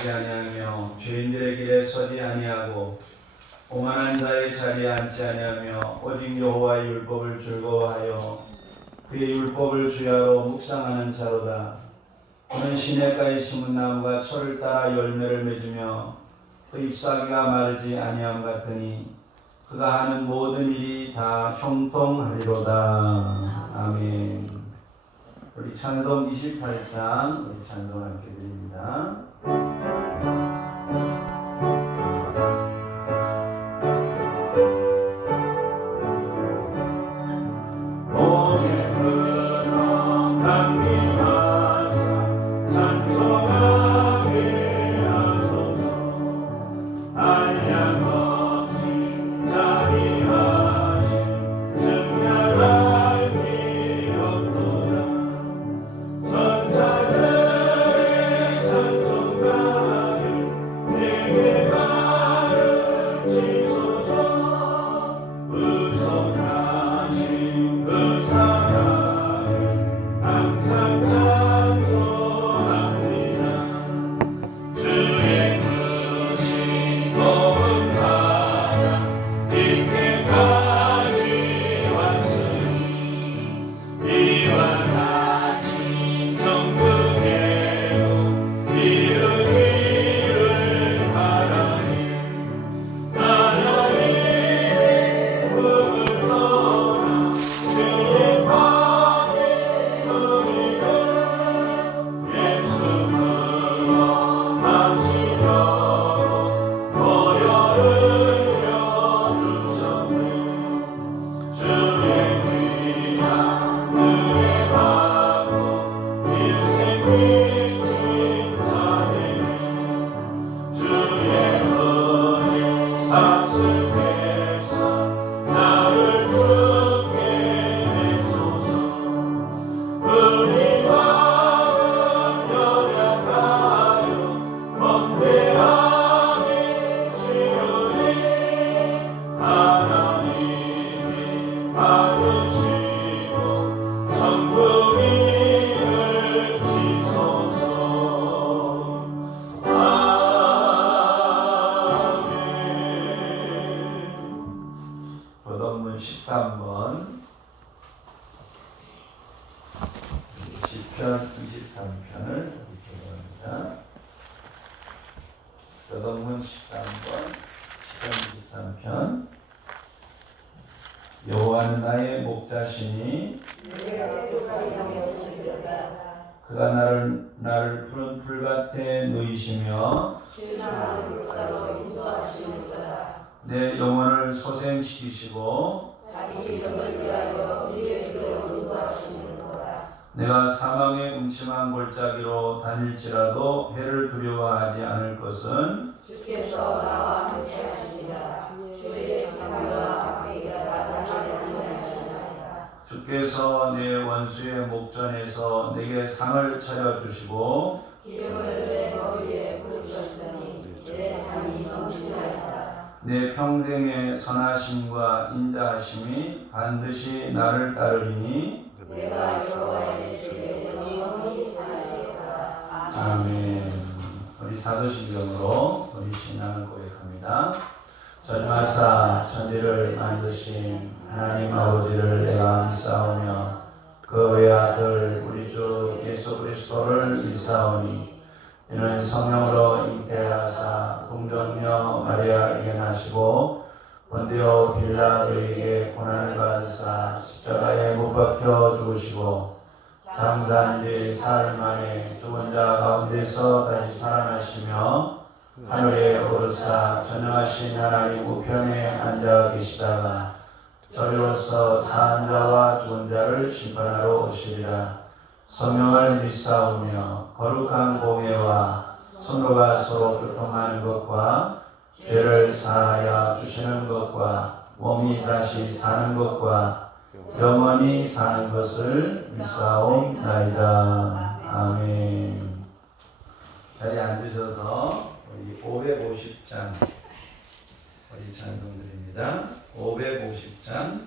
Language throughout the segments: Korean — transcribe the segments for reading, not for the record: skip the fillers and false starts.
행하지 아니하며 죄인들의 길에 서지 아니하고 오만한 자의 자리에 앉지 아니하며 오직 여호와의 율법을 즐거워하여 그의 율법을 주야로 묵상하는 자로다. 그는 시냇가에 심은 나무가 철을 따라 열매를 맺으며 그 잎사귀가 마르지 아니함 같으니 그가 하는 모든 일이 다 형통하리로다. 아멘. 우리 찬송 28장 우리 찬송 함께 드립니다. 교동문 13번 시편 23편을 읽어봅니다. 교동문 13번 시편 23편. 여호와는 나의 목자시니 그가 나를 푸른 풀밭에 누이시며 내 영혼을 소생시키시고 내가 사망의 음침한 골짜기로 다닐지라도 해를 두려워하지 않을 것은 주께서 나와 함께 하시리라. 주의 창조와 악의가 나타나지 아니하시리라. 주께서 내 원수의 목전에서 내게 상을 차려주시고 기름을 내 머리에 부으셨으니 내 잠이 넘치나이다. 내 평생의 선하심과 인자하심이 반드시 나를 따르리니 내가 여호와의 집에 영원히 살리로다. 아멘. 우리 사도신경으로 우리 신앙을 고백합니다. 전마사 천지를 만드신 하나님 아버지를 내가 믿사오며 그 외아들 우리 주 예수 그리스도를 믿사오니 이는 성령으로 잉태하사 궁정녀 마리아에게 나시고 본디오 빌라도에게 고난을 받으사 십자가에 못 박혀 죽으시고 장사한 지 사흘 만에 죽은 자 가운데서 다시 살아나시며 하늘에 오르사 전능하신 하나님 우편에 앉아 계시다가 저리로서 사한 자와 죽은 자를 심판하러 오시리라. 성령을 믿사오며 거룩한 공예와 성도가 서로 교통하는 것과 죄를 사하여 주시는 것과 몸이 다시 사는 것과 영원히 사는 것을 믿사옵나이다. 아멘. 자리에 앉으셔서 우리 550장 우리 찬송드립니다. 550장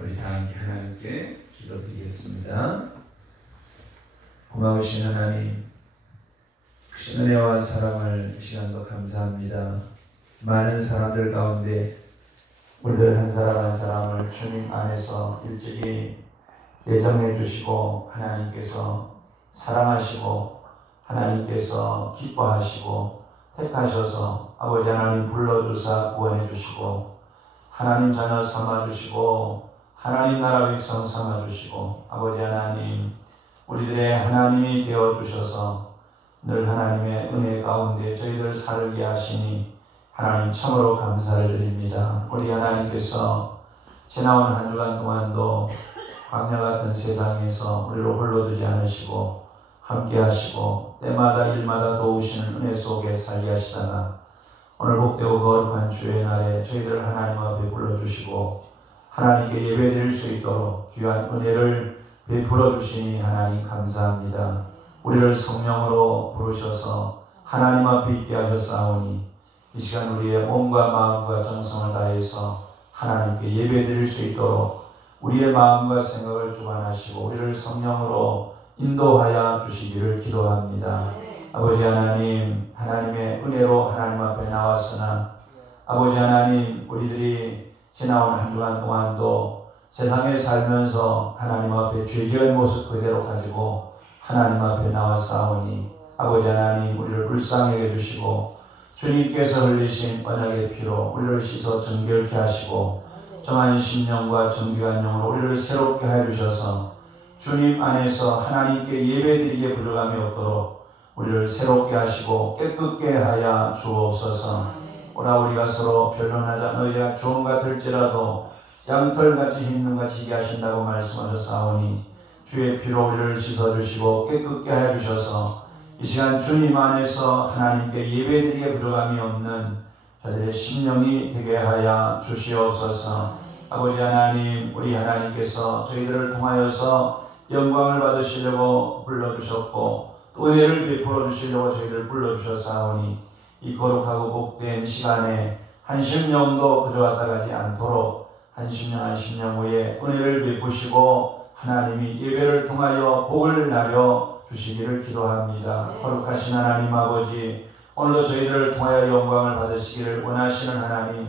우리 다 함께 하나님께 기도드리겠습니다. 고마우신 하나님, 크신 은혜와 사랑을 이 시간도 감사합니다. 많은 사람들 가운데 우리들 한 사람 한 사람을 주님 안에서 일찍이 예정해 주시고 하나님께서 사랑하시고 하나님께서 기뻐하시고 택하셔서 아버지 하나님 불러주사 구원해 주시고 하나님 자녀 삼아 주시고 하나님 나라 백성 삼아 주시고 아버지 하나님 우리들의 하나님이 되어 주셔서 늘 하나님의 은혜 가운데 저희들 살게 하시니 하나님 참으로 감사를 드립니다. 우리 하나님께서 지나온 한 주간 동안도 광야 같은 세상에서 우리를 홀로 두지 않으시고 함께 하시고 때마다 일마다 도우시는 은혜 속에 살게 하시다가 오늘 복되고 거룩한 주의 날에 저희들 하나님 앞에 불러주시고 하나님께 예배드릴 수 있도록 귀한 은혜를 베풀어 주시니 하나님 감사합니다. 우리를 성령으로 부르셔서 하나님 앞에 있게 하셨사오니 이 시간 우리의 몸과 마음과 정성을 다해서 하나님께 예배드릴 수 있도록 우리의 마음과 생각을 주관하시고 우리를 성령으로 인도하여 주시기를 기도합니다. 아버지 하나님, 하나님의 은혜로 하나님 앞에 나왔으나 아버지 하나님, 우리들이 지나온 한 주간 동안도 세상에 살면서 하나님 앞에 죄지은 모습 그대로 가지고 하나님 앞에 나왔사오니 아버지 하나님, 우리를 불쌍히 여겨주시고 주님께서 흘리신 언약의 피로 우리를 씻어 정결케 하시고 정한 심령과 정결한 영으로 우리를 새롭게 해주셔서 주님 안에서 하나님께 예배드리기에 부족함이 없도록 우리를 새롭게 하시고 깨끗게 하여 주옵소서. 오라 우리가 서로 변론하자 너희가 좋은 같을지라도 양털같이 흰눈같이 희게 하신다고 말씀하셨사오니 주의 피로 우리를 씻어주시고 깨끗게 하여 주셔서 이 시간 주님 안에서 하나님께 예배드리기에 부족함이 없는 저들의 심령이 되게 하여 주시옵소서. 아버지 하나님, 우리 하나님께서 저희들을 통하여서 영광을 받으시려고 불러주셨고 또 은혜를 베풀어 주시려고 저희들을 불러주셨사오니 이 거룩하고 복된 시간에 한 심령도 그저 왔다 가지 않도록 한 심령 후에 은혜를 베푸시고 하나님이 예배를 통하여 복을 나려 주시기를 기도합니다. 거룩하신 하나님 아버지, 오늘도 저희들을 통하여 영광을 받으시기를 원하시는 하나님,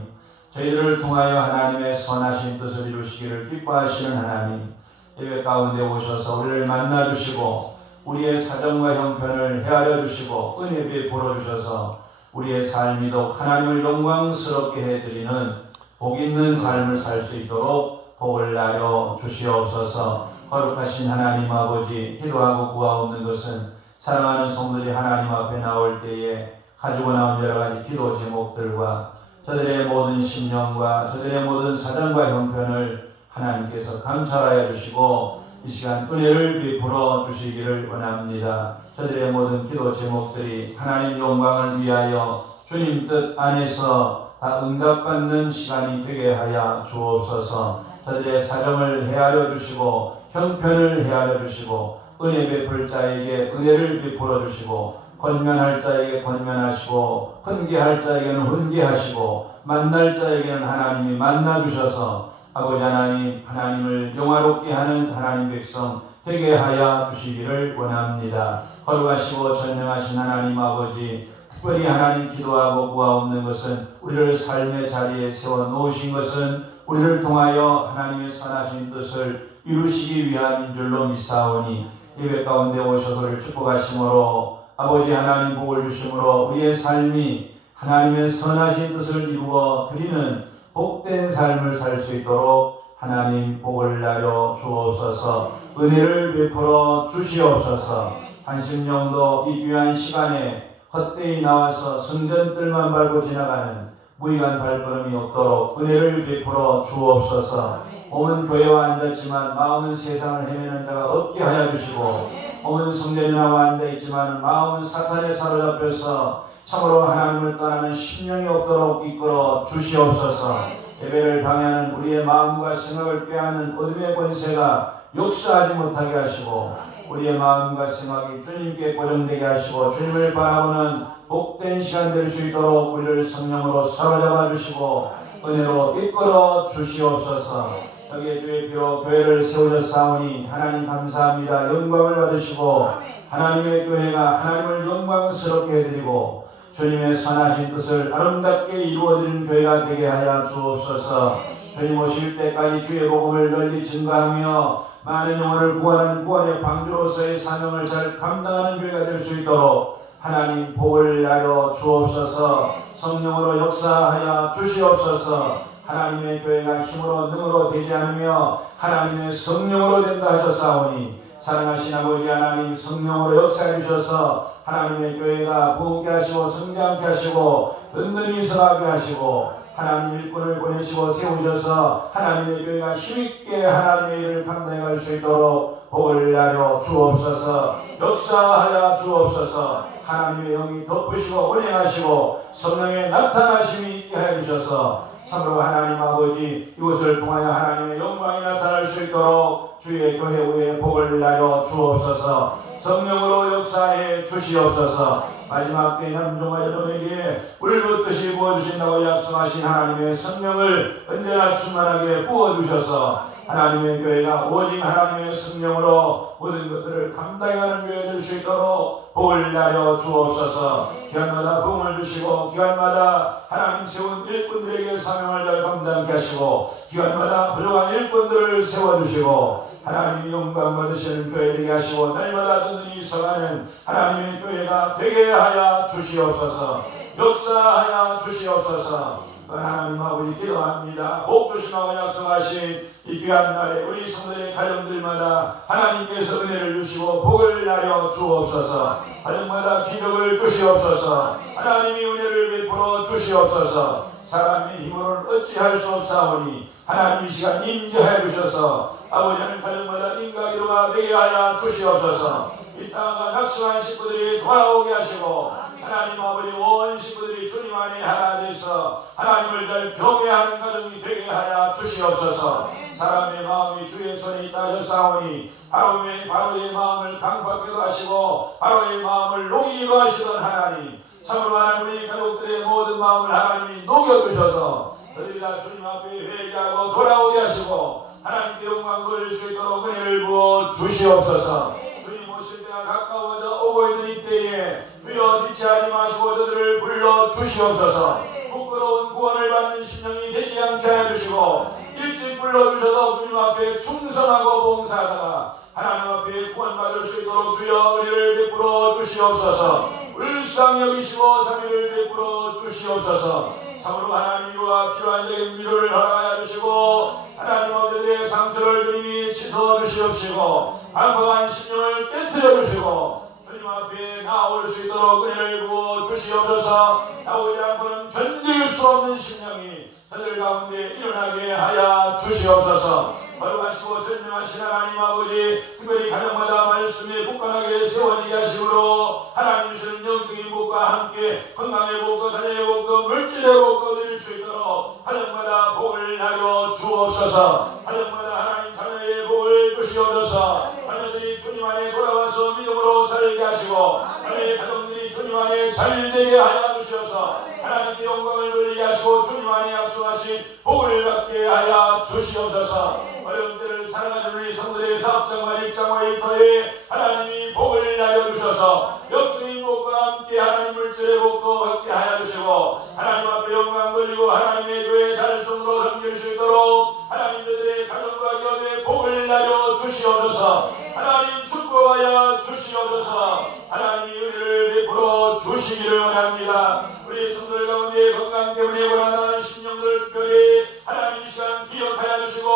저희들을 통하여 하나님의 선하신 뜻을 이루시기를 기뻐하시는 하나님, 예배 가운데 오셔서 우리를 만나주시고 우리의 사정과 형편을 헤아려 주시고 은혜 베풀어 주셔서 우리의 삶이 더욱 하나님을 영광스럽게 해드리는 복 있는 삶을 살 수 있도록 복을 나려 주시옵소서. 거룩하신 하나님 아버지, 기도하고 구하옵는 것은 사랑하는 성도들이 하나님 앞에 나올 때에 가지고 나온 여러 가지 기도 제목들과 저들의 모든 심령과 저들의 모든 사정과 형편을 하나님께서 감찰하여 주시고 이 시간 은혜를 베풀어 주시기를 원합니다. 저들의 모든 기도 제목들이 하나님 영광을 위하여 주님 뜻 안에서 다 응답받는 시간이 되게 하여 주옵소서. 저들의 사정을 헤아려 주시고 형편을 헤아려 주시고 은혜 베풀 자에게 은혜를 베풀어 주시고 권면할 자에게 권면하시고 훈계할 자에게는 훈계하시고 만날 자에게는 하나님이 만나 주셔서 아버지 하나님, 하나님을 영화롭게 하는 하나님 백성 되게 하여 주시기를 원합니다. 거룩하시고 전능하신 하나님 아버지, 특별히 하나님 기도하고 구하옵는 것은 우리를 삶의 자리에 세워 놓으신 것은 우리를 통하여 하나님의 선하신 뜻을 이루시기 위함인 줄로 믿사오니 예배 가운데 오셔서 우리를 축복하심으로 아버지 하나님 복을 주심으로 우리의 삶이 하나님의 선하신 뜻을 이루어 드리는 복된 삶을 살 수 있도록 하나님 복을 나려 주옵소서. 은혜를 베풀어 주시옵소서. 한 심령도 이 귀한 시간에 헛되이 나와서 성전들만 밟고 지나가는 무익한 발걸음이 없도록 은혜를 베풀어 주옵소서. 몸은 교회와 앉았지만 마음은 세상을 헤매는 자가 없게 하여 주시고 몸은 성전에 나와 앉아있지만 마음은 사탄에 사로잡혀서 참으로 하나님을 떠나는 심령이 없도록 이끌어 주시옵소서. 예배를 방해하는 우리의 마음과 생각을 빼앗는 어둠의 권세가 역사하지 못하게 하시고 우리의 마음과 생각이 주님께 고정되게 하시고 주님을 바라보는 복된 시간 될 수 있도록 우리를 성령으로 사로잡아 주시고 은혜로 이끌어 주시옵소서. 여기에 주의 피로 교회를 세우셨사오니 하나님 감사합니다. 영광을 받으시고 하나님의 교회가 하나님을 영광스럽게 해드리고 주님의 선하신 뜻을 아름답게 이루어드리는 교회가 되게 하여 주옵소서. 주님 오실 때까지 주의 복음을 널리 증거하며 많은 영혼을 구원하는 구원의 방주로서의 사명을 잘 감당하는 교회가 될 수 있도록 하나님 복을 나려 주옵소서. 성령으로 역사하여 주시옵소서. 하나님의 교회가 힘으로 능으로 되지 않으며 하나님의 성령으로 된다 하셨사오니 사랑하신 아버지 하나님 성령으로 역사해 주셔서 하나님의 교회가 부흥케 하시고 성장케 하시고 든든히 서하게 하시고 하나님 일꾼을 보내시고 세우셔서 하나님의 교회가 힘있게 하나님의 일을 감당해 갈 수 있도록 복을 나려 주옵소서. 역사하여 주옵소서. 하나님의 영이 덮으시고 운행하시고 성령의 나타나심이 있게 하여 주셔서 참으로 하나님 아버지 이것을 통하여 하나님의 영광이 나타날 수 있도록 주의 교회 위에 복을 나려 주옵소서. 성령으로 역사해 주시옵소서. 마지막 때 남종과 여러분에게 물붓듯이 부어주신다고 약속하신 하나님의 성령을 언제나 충만하게 부어주셔서 하나님의 교회가 오직 하나님의 성령으로 모든 것들을 감당하는 교회 될 수 있도록 복을 나려 주옵소서. 기간마다 부흥을 주시고 기간마다 하나님 세운 일꾼들에게 사명을 잘 감당케 하시고 기간마다 부족한 일꾼들을 세워주시고 하나님이 영광 받으시는 교회 되게 하시고 날마다 든든히 서가는 하나님의 교회가 되게 하여 주시옵소서. 역사하여 주시옵소서. 하나님 아버지 기도합니다. 복 주시라고 약속하신 이 귀한 날에 우리 성도의 가정들마다 하나님께서 은혜를 주시고 복을 나려 주옵소서. 가정마다 기적을 주시옵소서. 하나님이 은혜를 베풀어 주시옵소서. 사람의 힘으로는 어찌할 수 없사오니 하나님 이 시간 임재하여 주셔서 아버지는 가정마다 인가기도가 되게 하여 주시옵소서. 이 땅과 낙심한 식구들이 돌아오게 하시고 하나님 아버지 온 식구들이 주님 안에 하나 되서 하나님을 잘 경외하는 가정이 되게 하여 주시옵소서. 사람의 마음이 주의 손에 있다 하셨사오니 바로의 마음을 강박하기도 하시고 바로의 마음을 녹이기도 하시던 하나님 참으로 하나님 우리 가족들의 모든 마음을 하나님이 녹여주셔서 그들이 다 주님 앞에 회개하고 돌아오게 하시고 하나님께 영광 돌릴 수 있도록 은혜를 부어 주시옵소서. 주님 오실 때가 가까워져 오고 있는 이때에 주여 지체하지 마시고 저들을 불러 주시옵소서. 부끄러운 구원을 받는 심령이 되지 않게 해주시고 일찍 불러주셔서 주님 앞에 충성하고 봉사하다가 하나님 앞에 구원받을 수 있도록 주여 은혜를 베풀어 주시옵소서. 불쌍히 여기시고 자비를 베풀어 주시옵소서. 참으로 하나님 위로와 필요한 적인 위로를 허락하여 주시고 하나님 아버지들의 상처를 주님이 씻어 주시옵시고 반박한 심령을 깨뜨려 주시고 주님 앞에 나올 수 있도록 은혜를 부어 주시옵소서. 나오지 않고는 견딜 수 없는 심령이 저들 가운데 일어나게 하여 주시옵소서. 거룩하시고 전능하신 하나님 아버지 특별히 가정마다 말씀에 굳건하게 세워지게 하심으로 하나님 주시는 영적인 복과 함께 건강의 복과 자녀의 복과 물질의 복과 드릴 수 있도록 가정마다 복을 나려 주옵소서. 가정마다 하나님 자녀의 복을 주시옵소서. 자녀들이 주님 안에 돌아와서 믿음으로 살게 하시고 자녀의 가정들이 주님 안에 잘되게 하여 주시옵소서. 하나님께 영광을 돌리게 하시고 주님 안에 약속하신 복을 받게 하여 주시옵소서. 어려운 때를 살아가는 우리 성도들의 사업장과 일장과 일터에 하나님이 복을 나려주셔서 영적인 복과 함께 하나님 물질의 복도 받게 하여 주시고 하나님 앞에 영광 돌리고 하나님의 교회 잘성으로 섬길 수 있도록 하나님 들의 가정과 기업에 복을 나려 주시옵소서. 하나님 축복하여 주시옵소서. 하나님이 은혜를 베풀어 주시기를 원합니다. 우리 성도들 가운데 건강 때문에 고난하는 심령들을 특별히 하나님 이 시간 기억하여 주시고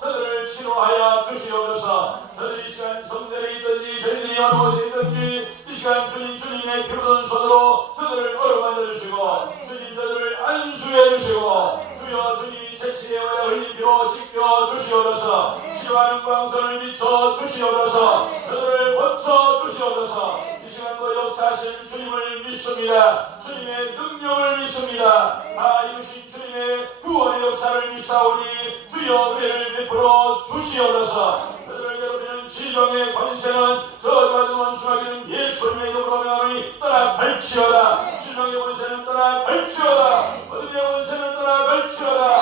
저들을 치료하여 주시옵소서. 저들이 이 시간 성전에 있든지 저희들이 어느 곳에 있든지 이 시간 주님의 피부던 손으로 저들을 어루만져 주시고 주님 저들을 안수해 주시고 주여 주님이 채찍에 올려 흘린 피로 씻겨 주시옵소서. 치료하는 광선을 비춰 주시옵소서. 저들을 고쳐 주시옵소서. 이 시간도 역사하신 주님을 믿습니다. 주님의 능력을 믿습니다. 다 이루신 주님의 구원의 역사를 믿사오니 주여 은혜를 베풀어 주시옵소서. 저들을 괴롭히는 질병의 권세는 저주받은 원수하기는 예수님의 이름으로 명하노니 떠나 갈지어다. 질병의 권세는 떠나 갈지어다. 어둠의 권세는 떠나 갈지어다.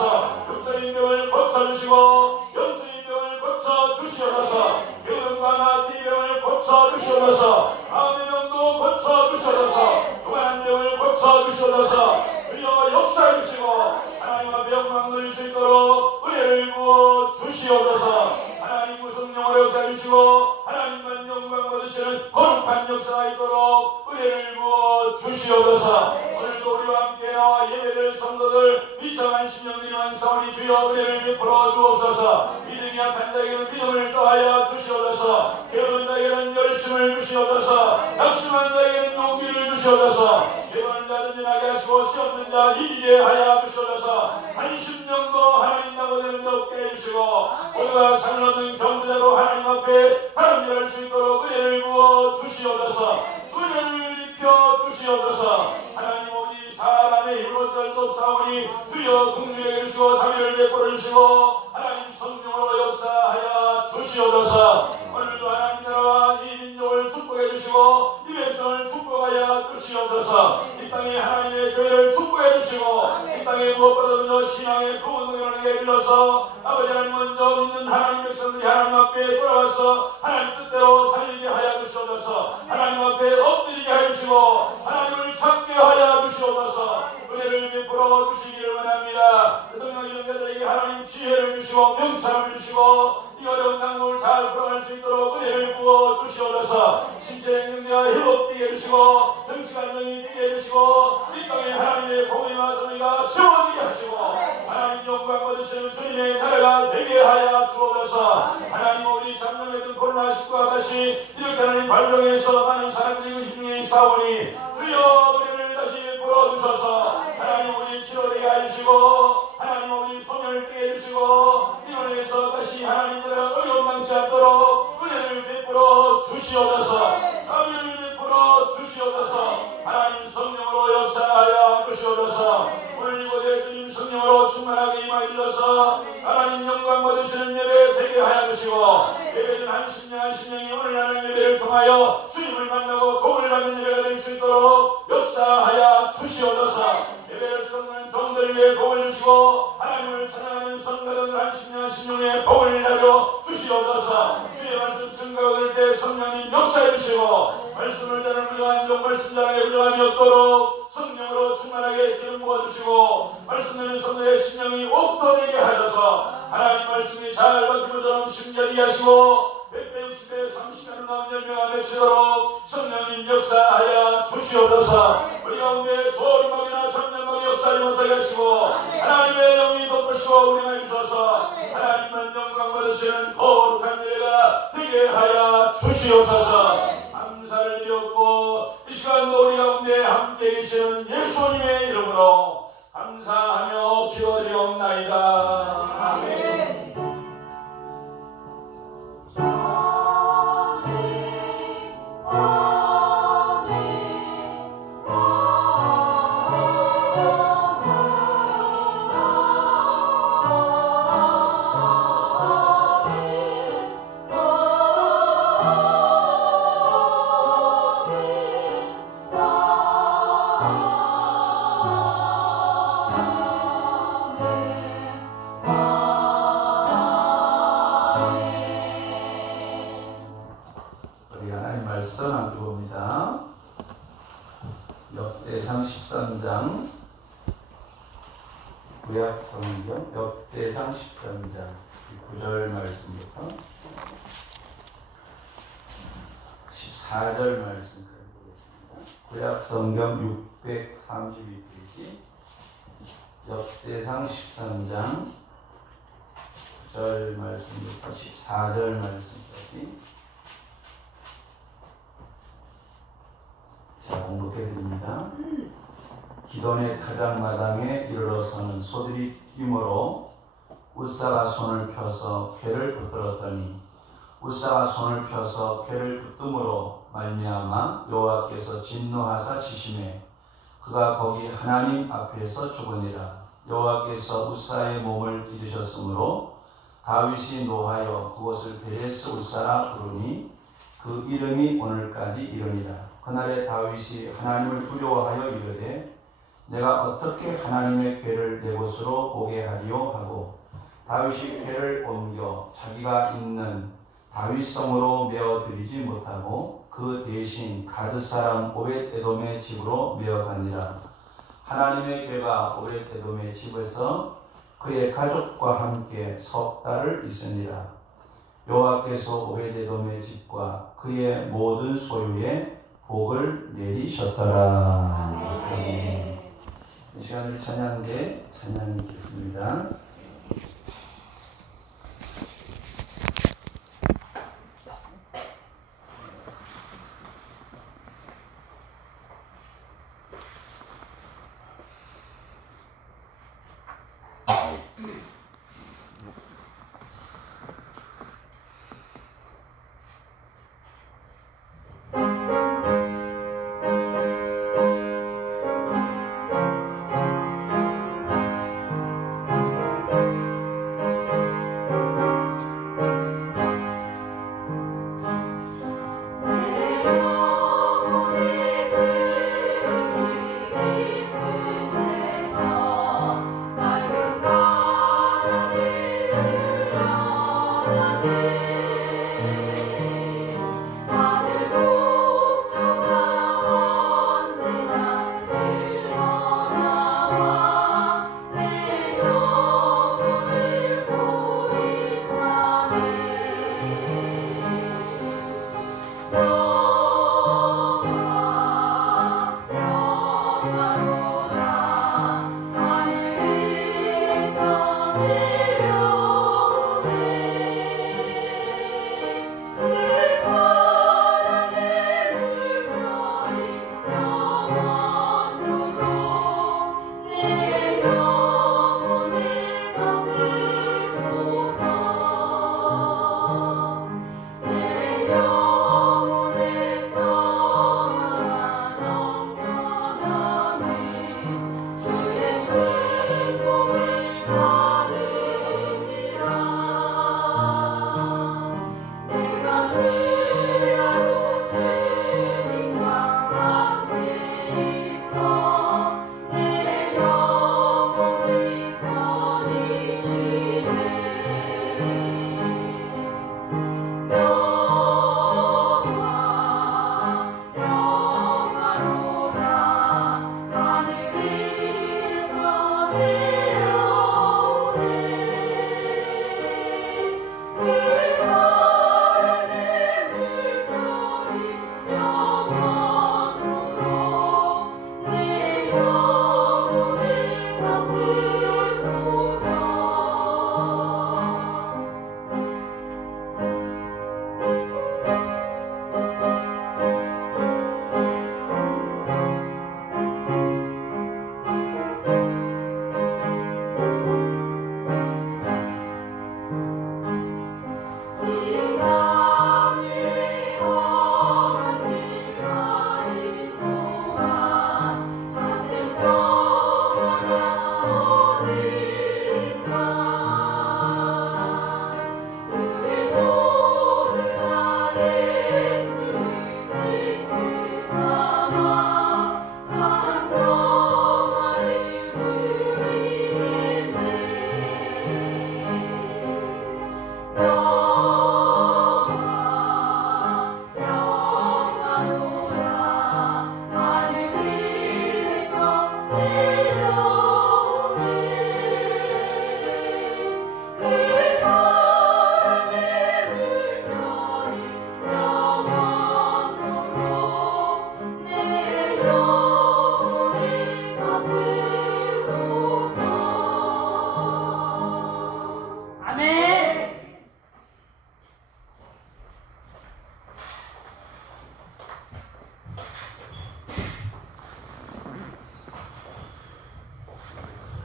주시옵소서. 육적인 병을 고쳐주시고 영적인 병을 고쳐주시옵소서. 게으름과 나태의 병을 고쳐주시옵소서. 마음의 병도 고쳐주시옵소서. 그만한 병을 고쳐주시옵소서. 주여 역사해 주시고 하나님 앞에 영광 돌릴 수 있도록 은혜를 부어 주시옵소서. 하나님 성령으로 역사해 주시고 하나님만 영광 받으시는 거룩한 역사가 있도록 은혜를 부어 주시옵소서. 오늘도 우리와 함께 나와 예배될 성도들 미천한 심령들이 많사오니 주여 은혜를 베풀어 주옵소서. 믿음이 약한 자에게는 믿음을 더하여 주시옵소서. 게으른 자에게는 열심을 주시옵소서. 낙심한 자에게는 용기를 주시옵소서. 개발한 자 든든하게 하시고 시없는 자 이기게 하여 주시옵소서. 한 심령도 하나님 나고 되는 자 없게 해주시고 모두가 상을 얻는 경배자로 하나님 앞에 하나님을 할 수 있도록 은혜를 부어 주시옵소서. 은혜를 입혀 주시옵소서. 하나님 오니 사람의 힘으로 어쩔 수 없사오니 주여 긍휼히 주시고 자비를 베풀어 주시고 하나님 성령으로 역사하여 주시옵소서. 오늘도 하나님 나라와 이 민족을 축복해 주시고 이 백성을 축복하여 주시옵소서. 이 땅에 하나님의 교회를 축복해 주시고 이 땅에 무엇보다도 신앙의 부흥을 일어나게 빌어서 아버지 하나님 먼저 믿는 하나님 백성들이 하나님 앞에 돌아와서 하나님 뜻대로 살리게 하여 주시옵소서. 하나님 앞에 엎드리게 하여 주시고 하나님을 찾게 하여 주시옵소서. 은혜를 베풀어 주시기를 원합니다. 대통령 위원장들에게 하나님 지혜를 주시고 명철을 주시고 이 어려운 당국을 잘 풀어갈 수 있도록 은혜를 부어 주시옵소서. 신체 경제가 회복되게 해주시고 정치가 안정이 되게 해주시고 이 땅에 하나님의 공의와 정의가 세워지게 하시고 하나님 영광 받으시는 주님의 나라가 되게 하여 주옵소서. 하나님 우리 장남의 코로나19가 다시 이렇게 하나님 발병해서 많은 사람들이 의심중에 싸우니 주여 은혜를 다시 베풀어 주셔서 하나님 우리 치료되게 해주시고 하나님 우리 소멸을 깨게 해주시고 이번에서 다시 하나님 나라 어려움 많지 않도록 은혜를 베풀어 주시옵소서. 자비를 베풀어 주시옵소서. 하나님 성령으로 역사하여 주시옵소서. 오늘 이곳에 주님 성령으로 충만하게 임하여 주셔서 하나님 영광 받으시는 예배 되게 하여 주시고 예배는 한 심령이 오늘 나는 예배를 통하여 주님을 만나고 복을 받는 예배가 될 수 있도록 역사하여 주시옵소서. 예배를 쏟는 종들 위해 복을 주시고 하나님을 찬양하는 성가들 한 심령의 복을 내려 주시옵소서. 주의 말씀 증거가 될 때 성령님 역사해 주시고 말씀을 전하는 부정한 용 말씀 전하게 부정함이 없도록 성령으로 충만하게 기름 부어주시고 말씀 듣는 성도의 심령이 옥도되게 하셔서 하나님 말씀이 잘 박히면처럼 심겨지게 하시고 100배, 60배, 30배로 남은 열매가 맺히도록 성령님 역사하여 주시옵소서. 우리 가운데 조림하기나 참념하기 역사하지 못하게 하시고 하나님의 영이 덮으시고 우리만 주셔서 하나님만 영광 받으시는 거룩한 예배가 되게 하여 주시옵소서. 감사를 드렸고 이 시간도 우리 가운데 함께 계시는 예수님의 이름으로 감사하며 기도드리옵나이다. 아멘. 말씀 함께 봅니다. 역대상 13장 구약성경 역대상 13장 9절 말씀부터 14절 말씀까지 보겠습니다. 구약성경 632페이지 역대상 13장 9절 말씀부터 14절 말씀까지 공독해드립니다. 기돈의 타작마당에 이르러서는 소들이 뛰므로 웃사가 손을 펴서 궤를 붙들었더니 웃사가 손을 펴서 궤를 붙듦으로 말미암아 여호와께서 진노하사 지심에 그가 거기 하나님 앞에서 죽으니라. 여호와께서 웃사의 몸을 기르셨으므로 다윗이 노하여 그것을 베레스 웃사라 부르니 그 이름이 오늘까지 이르니라. 그날에 다윗이 하나님을 두려워하여 이르되 내가 어떻게 하나님의 궤를 내 곳으로 오게 하리요 하고 다윗이 궤를 옮겨 자기가 있는 다윗성으로 메어드리지 못하고 그 대신 가드 사람 오벳에돔의 집으로 메어가니라. 하나님의 궤가 오벳에돔의 집에서 그의 가족과 함께 석 달을 있으니라. 여호와께서 오벳에돔의 집과 그의 모든 소유에 복을 내리셨더라. 아멘. 이 시간을 찬양하는데 찬양이 있겠습니다.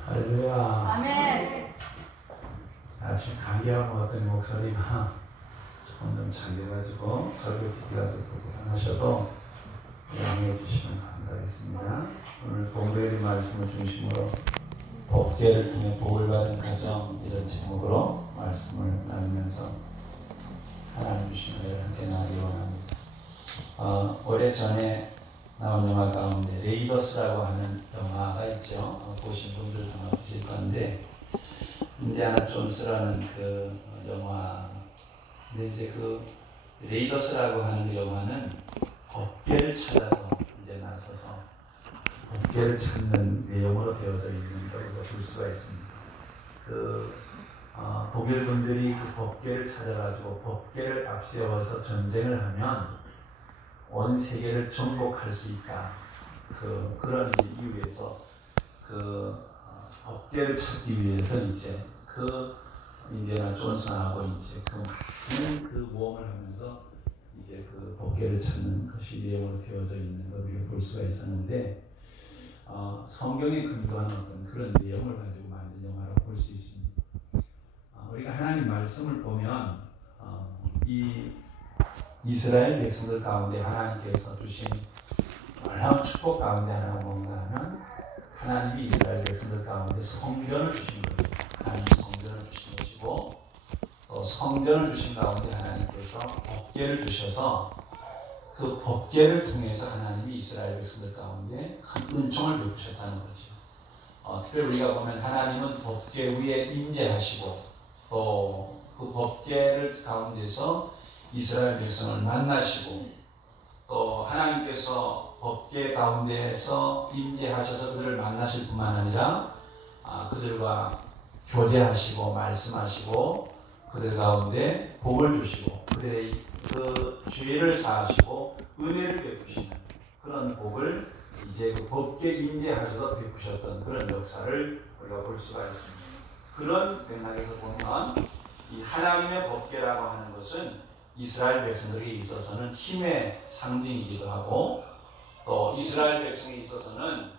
할렐루야. 아멘. 지금 감기하고 어떤 목소리가 조금 좀 잠겨가지고 설교 듣기가 좀 불편하셔도 양해해 주시면 감사하겠습니다. 오늘 본교의 말씀을 중심으로 복개를 통해 복을 받은 가정 이런 제목으로 말씀을 나누면서 하나님 주신 은혜를 함께 나누기 원합니다. 오래전에 나온 영화 가운데 레이더스라고 하는 영화가 있죠. 보신 분들은 아마 보실 건데 인디아나 존스라는 그 영화. 근데 이제 그 레이더스라고 하는 그 영화는 법궤를 찾아서 이제 나서서 법궤를 찾는 내용으로 되어져 있는 걸 볼 수가 있습니다. 독일 분들이 그 법궤를 찾아가지고 법궤를 앞세워서 전쟁을 하면 온 세계를 정복할 수 있다. 그런 이유에서 법궤를 찾기 위해서 이제 인디아나 존슨하고 이제 많은 모험을 하면서 이제 법궤를 찾는 것이 내용으로 되어져 있는 걸 우리가 볼 수가 있었는데 성경에 근거한 어떤 그런 내용을 가지고 만든 영화라고 볼 수 있습니다. 우리가 하나님 말씀을 보면 이 이스라엘 백성들 가운데 하나님께서 주신 놀라운 축복 가운데 하나가 뭔가 하면 하나님이 이스라엘 백성들 가운데 성전을 주신 거죠. 하나님 성전을 주신 것이고 또 성전을 주신 가운데 하나님께서 법궤를 주셔서 그 법궤를 통해서 하나님이 이스라엘 백성들 가운데 큰 은총을 베푸셨다는 거죠. 특별히 우리가 보면 하나님은 법궤 위에 임재하시고 또 그 법궤를 가운데서 이스라엘 백성을 만나시고 또 하나님께서 법궤 가운데에서 임재하셔서 그들을 만나실 뿐만 아니라 그들과 교제하시고 말씀하시고 그들 가운데 복을 주시고 그들의 그 죄를 사하시고 은혜를 베푸시는 그런 복을 이제 그 법궤 임재하셔서 베푸셨던 그런 역사를 우리가 볼 수가 있습니다. 그런 맥락에서 보면 이 하나님의 법궤라고 하는 것은 이스라엘 백성들에게 있어서는 힘의 상징이기도 하고 또 이스라엘 백성에 있어서는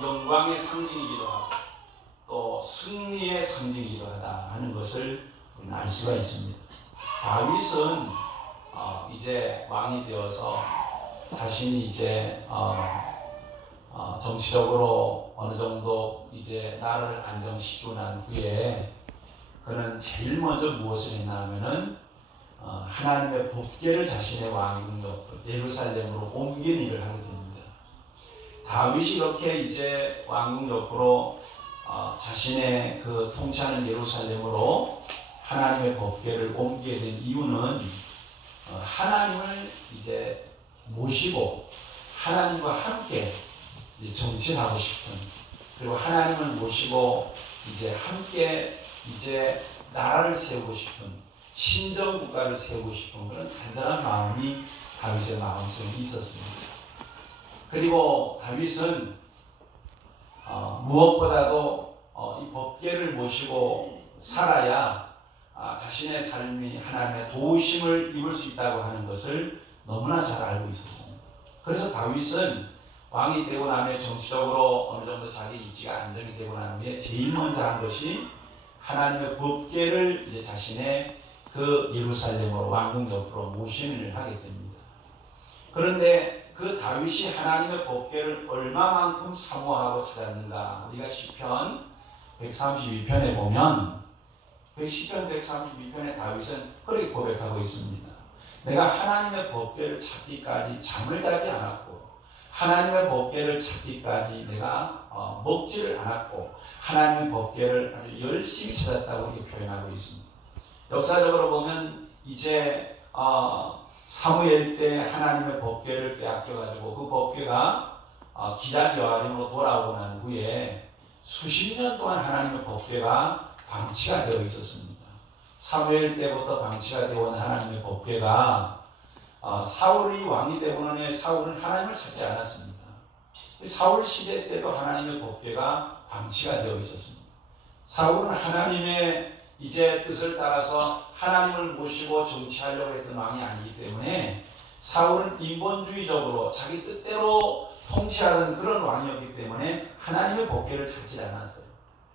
영광의 상징이기도 하고 또 승리의 상징이기도 하다 하는 것을 우리는 알 수가 있습니다. 다윗은 이제 왕이 되어서 자신이 이제 정치적으로 어느 정도 이제 나라를 안정시키고 난 후에 그는 제일 먼저 무엇을 했나 하면은 하나님의 법궤를 자신의 왕궁 예루살렘으로 옮긴 일을 하게 됩니다. 다윗이 이렇게 이제 왕궁 옆으로 자신의 그 통치하는 예루살렘으로 하나님의 법궤를 옮기게 된 이유는 하나님을 이제 모시고 하나님과 함께 이제 정치하고 싶은 그리고 하나님을 모시고 이제 함께 이제 나라를 세우고 싶은 신정 국가를 세우고 싶은 그런 간절한 마음이 다윗의 마음속에 있었습니다. 그리고 다윗은 무엇보다도 이 법궤를 모시고 살아야 자신의 삶이 하나님의 도우심을 입을 수 있다고 하는 것을 너무나 잘 알고 있었습니다. 그래서 다윗은 왕이 되고 나면 정치적으로 어느 정도 자기 입지가 안정이 되고 난 후에 제일 먼저 한 것이 하나님의 법궤를 이제 자신의 그 예루살렘으로 왕궁 옆으로 모시는 일을 하게 됩니다. 그런데 그 다윗이 하나님의 법궤를 얼마만큼 사모하고 찾았는가? 우리가 시편 132편에 보면 시편 132편에 다윗은 그렇게 고백하고 있습니다. 내가 하나님의 법궤를 찾기까지 잠을 자지 않았고 하나님의 법궤를 찾기까지 내가 먹지를 않았고 하나님의 법궤를 아주 열심히 찾았다고 이렇게 표현하고 있습니다. 역사적으로 보면 이제 사무엘 때 하나님의 법궤를 빼앗겨가지고 그 법궤가 기럇 여아림으로 돌아오고 난 후에 수십 년 동안 하나님의 법궤가 방치가 되어 있었습니다. 사무엘 때부터 방치가 되어 온 하나님의 법궤가 사울이 왕이 되고 난 후에 사울은 하나님을 찾지 않았습니다. 사울 시대 때도 하나님의 법궤가 방치가 되어 있었습니다. 사울은 하나님의 이제 뜻을 따라서 하나님을 모시고 정치하려고 했던 왕이 아니기 때문에 사울은 인본주의적으로 자기 뜻대로 통치하는 그런 왕이었기 때문에 하나님의 법궤를 찾지 않았어요.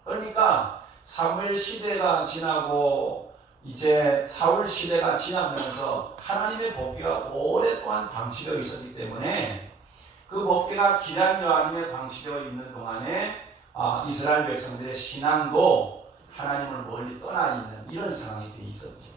그러니까 사무엘 시대가 지나고 이제 사울 시대가 지나면서 하나님의 법궤가 오랫동안 방치되어 있었기 때문에 그 법궤가 기럇 여아림에 방치되어 있는 동안에 이스라엘 백성들의 신앙도 하나님을 멀리 떠나 있는 이런 상황이 되어 있었죠.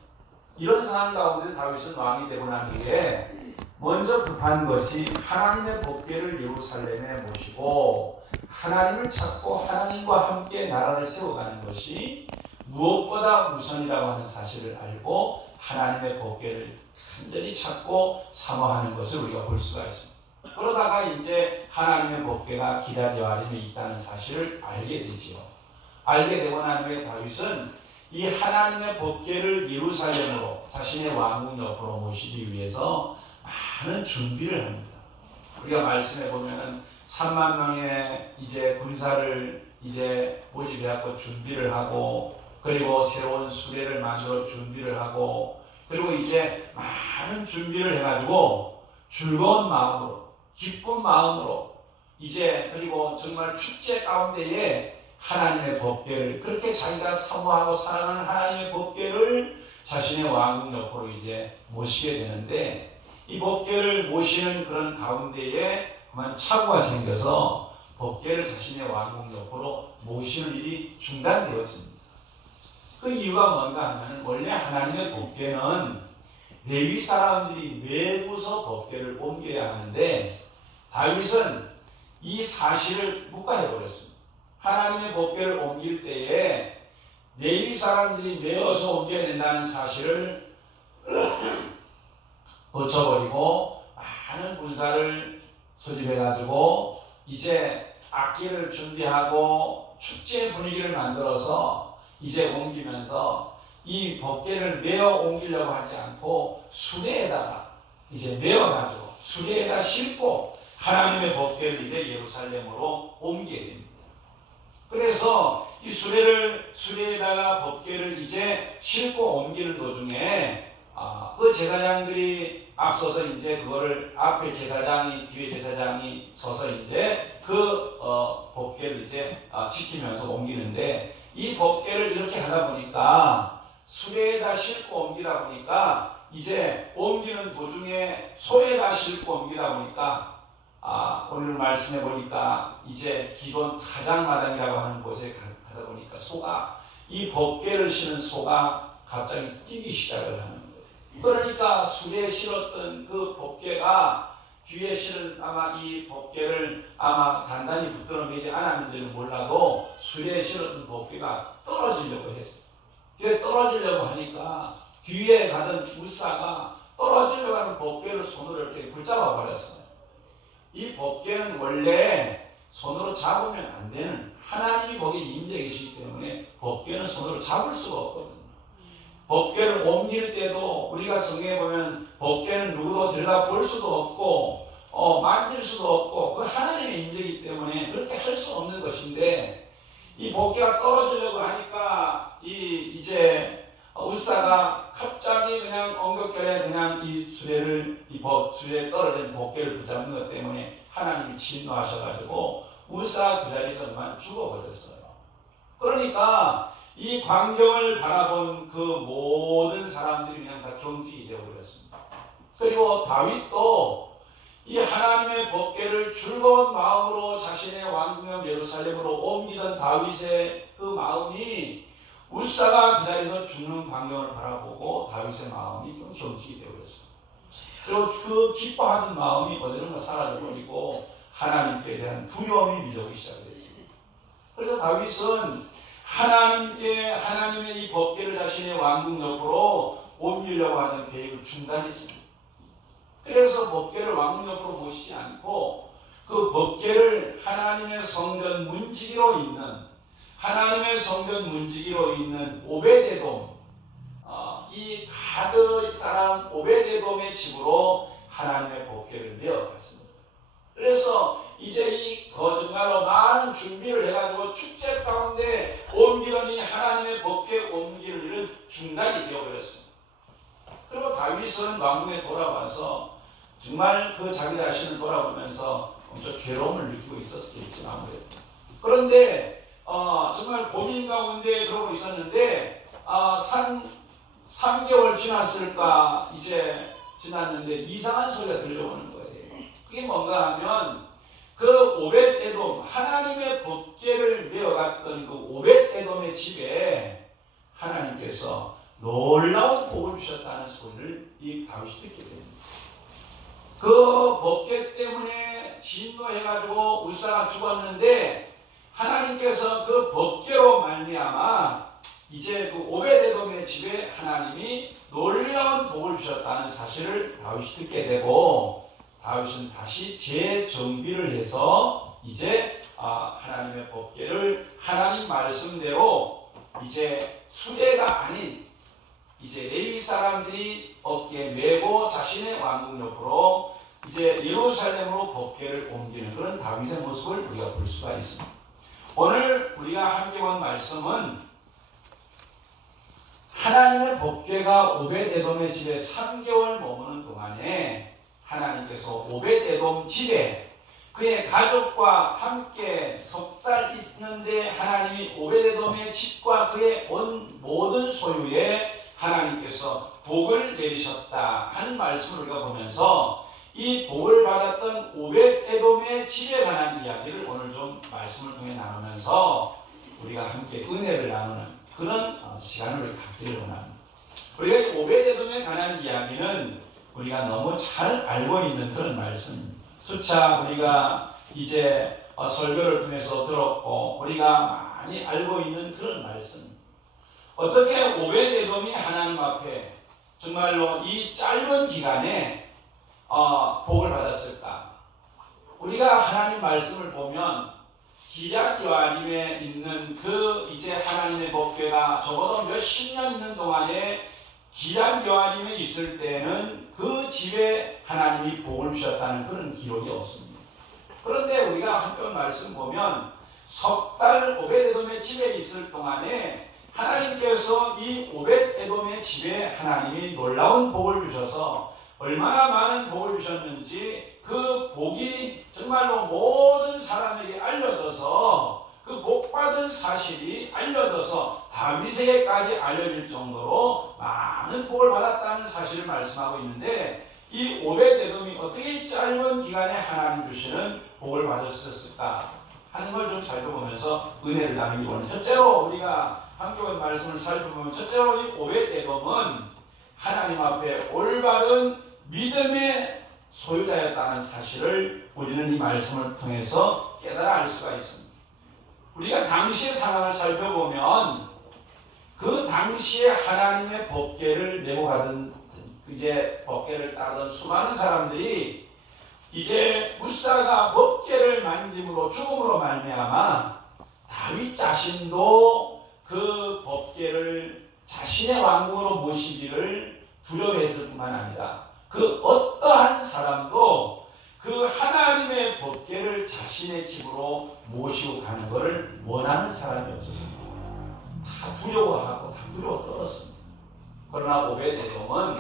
이런 상황 가운데 다윗은 왕이 되고 난 뒤에 먼저 급한 것이 하나님의 법궤를 예루살렘에 모시고 하나님을 찾고 하나님과 함께 나라를 세워가는 것이 무엇보다 우선이라고 하는 사실을 알고 하나님의 법궤를 간절히 찾고 사모하는 것을 우리가 볼 수가 있습니다. 그러다가 이제 하나님의 법궤가 기럇 여아림에 있다는 사실을 알게 되지요. 알게 되고 난 후에 다윗은 이 하나님의 법궤를 예루살렘으로 자신의 왕궁 옆으로 모시기 위해서 많은 준비를 합니다. 우리가 말씀해 보면은 3만 명의 이제 군사를 이제 모집해갖고 준비를 하고, 그리고 새로운 수레를 만들어 준비를 하고, 그리고 이제 많은 준비를 해가지고 즐거운 마음으로, 기쁜 마음으로 이제, 그리고 정말 축제 가운데에 하나님의 법궤를, 그렇게 자기가 사모하고 사랑하는 하나님의 법궤를 자신의 왕궁 옆으로 이제 모시게 되는데, 이 법궤를 모시는 그런 가운데에 그만 착오가 생겨서 법궤를 자신의 왕궁 옆으로 모시는 일이 중단되어집니다. 그 이유가 뭔가 하면, 원래 하나님의 법궤는 레위 사람들이 매부서 법궤를 옮겨야 하는데 다윗은 이 사실을 묵과해버렸습니다. 하나님의 법궤를 옮길 때에 레위 사람들이 메어서 옮겨야 된다는 사실을 고쳐버리고 많은 군사를 소집해가지고 이제 악기를 준비하고 축제 분위기를 만들어서 이제 옮기면서 이 법궤를 메어 옮기려고 하지 않고 수레에다가 이제 메어가지고 수레에다 싣고 하나님의 법궤를 이제 예루살렘으로 옮기게 됩니다. 그래서 이 수레에다가 법궤를 이제 싣고 옮기는 도중에 그 제사장들이 앞서서 이제 그거를 앞에 제사장이 뒤에 제사장이 서서 이제 그 법궤를 이제 지키면서 옮기는데, 이 법궤를 이렇게 하다 보니까 수레에다 싣고 옮기다 보니까 이제 옮기는 도중에 소에다 싣고 옮기다 보니까 오늘 말씀해 보니까 이제 기본 타작마당이라고 하는 곳에 가다 보니까 소가, 이 법궤를 실은 소가 갑자기 뛰기 시작을 하는 거예요. 그러니까 수레에 실었던 그 법궤가 뒤에 실은 아마 이 법궤를 아마 단단히 붙들어 매지 않았는지는 몰라도 수레에 실었던 법궤가 떨어지려고 했어요. 뒤에 떨어지려고 하니까 뒤에 가던 우사가 떨어지려고 하는 법궤를 손으로 이렇게 붙잡아 버렸어요. 이 법궤는 원래 손으로 잡으면 안 되는, 하나님이 거기에 임재 계시기 때문에 법궤는 손으로 잡을 수가 없거든요. 법궤를 옮길 때도 우리가 성경에 보면 법궤는 누구도 들여다볼 수도 없고 만질 수도 없고 그 하나님의 임재이기 때문에 그렇게 할 수 없는 것인데, 이 법궤가 떨어지려고 하니까 이제 우사가 갑자기 그냥 엉겁결에 그냥 이 수레에 떨어진 법궤를 붙잡는 것 때문에 하나님이 진노하셔가지고 우사 그 자리에서 그만 죽어버렸어요. 그러니까 이 광경을 바라본 그 모든 사람들이 그냥 다 경직이 되어버렸습니다. 그리고 다윗도 이 하나님의 법궤를 즐거운 마음으로 자신의 왕궁 예루살렘으로 옮기던 다윗의 그 마음이 우사가 그 자리에서 죽는 광경을 바라보고 다윗의 마음이 좀 경직이 되어버렸습니다. 그리고 그 기뻐하던 마음이 어디론가 사라져버리고 하나님께 대한 두려움이 밀려오기 시작했습니다. 그래서 다윗은 하나님의 이 법궤를 자신의 왕궁 옆으로 옮기려고 하는 계획을 중단했습니다. 그래서 법궤를 왕궁 옆으로 모시지 않고 그 법궤를 하나님의 성전 문지기로 있는 오베데돔, 이 가드 사람 오베데돔의 집으로 하나님의 법궤를 메어갔습니다. 그래서 이제 이 정말로 많은 준비를 해가지고 축제 가운데 옮기던 이 하나님의 법궤 옮기는 일은 중단이 되어버렸습니다. 그리고 다윗은 왕궁에 돌아와서 정말 그 자기 자신을 돌아보면서 엄청 괴로움을 느끼고 있었겠지 아무래도. 그런데 정말 고민 가운데 그러고 있었는데 3개월 지났을까 이제 지났는데 이상한 소리가 들려오는 거예요. 그게 뭔가 하면 그 오벳에돔, 하나님의 법궤를 메어갔던 그 오벳에돔의 집에 하나님께서 놀라운 복을 주셨다는 소리를 이 다윗이 듣게 됩니다. 그 법궤 때문에 진노해가지고 우사가 죽었는데 하나님께서 그 법궤로 말미암아 이제 그 오베데돔의 집에 하나님이 놀라운 복을 주셨다는 사실을 다윗이 듣게 되고, 다윗은 다시 재정비를 해서 이제 하나님의 법궤를 하나님 말씀대로 이제 수레가 아닌 이제 레위 사람들이 어깨에 메고 자신의 왕궁 옆으로 이제 예루살렘으로 법궤를 옮기는 그런 다윗의 모습을 우리가 볼 수가 있습니다. 오늘 우리가 함께 본 말씀은 하나님의 법궤가 오벳에돔의 집에 3개월 머무는 동안에 하나님께서 오벳에돔 집에 그의 가족과 함께 석 달 있는데 하나님이 오벳에돔의 집과 그의 모든 소유에 하나님께서 복을 내리셨다 하는 말씀을 우리가 보면서 이 복을 받았던 오벳에돔의 집에 관한 이야기를 오늘 좀 말씀을 통해 나누면서 우리가 함께 은혜를 나누는 그런 시간을 우리 갖기를 원합니다. 우리가 이 오벳에돔에 관한 이야기는 우리가 너무 잘 알고 있는 그런 말씀입니다. 수차 우리가 이제 설교를 통해서 들었고 우리가 많이 알고 있는 그런 말씀입니다. 어떻게 오벳에돔이 하나님 앞에 정말로 이 짧은 기간에 복을 받았을까? 우리가 하나님 말씀을 보면 기럇 여아림에 있는 그 이제 하나님의 법궤가 적어도 몇십 년 있는 동안에 기럇 여아림에 있을 때는 그 집에 하나님이 복을 주셨다는 그런 기록이 없습니다. 그런데 우리가 함께 말씀 보면 석 달 오벳에돔의 집에 있을 동안에 하나님께서 이 오벳에돔의 집에 하나님이 놀라운 복을 주셔서 얼마나 많은 복을 주셨는지 그 복이 정말로 모든 사람에게 알려져서 그 복받은 사실이 알려져서 다윗에게까지 알려질 정도로 많은 복을 받았다는 사실을 말씀하고 있는데, 이 오벳에돔이 어떻게 짧은 기간에 하나님 주시는 복을 받을 수 있었을까 하는 걸 좀 살펴보면서 은혜를 나누기 원합니다. 첫째로 우리가 함께 온 말씀을 살펴보면, 첫째로 이 오벳에돔은 하나님 앞에 올바른 믿음의 소유자였다는 사실을 우리는 이 말씀을 통해서 깨달아 알 수가 있습니다. 우리가 당시의 상황을 살펴보면 그 당시에 하나님의 법궤를 메고 가던 이제 법궤를 따르던 수많은 사람들이 이제 우사가 법궤를 만짐으로 죽음으로 말미암아 다윗 자신도 그 법궤를 자신의 왕궁으로 모시기를 두려워했을 뿐만 아니라 그 어떠한 사람도 그 하나님의 법궤를 자신의 집으로 모시고 가는 것을 원하는 사람이 없었습니다. 다 두려워하고 다 두려워 떨었습니다. 그러나 오벳에돔은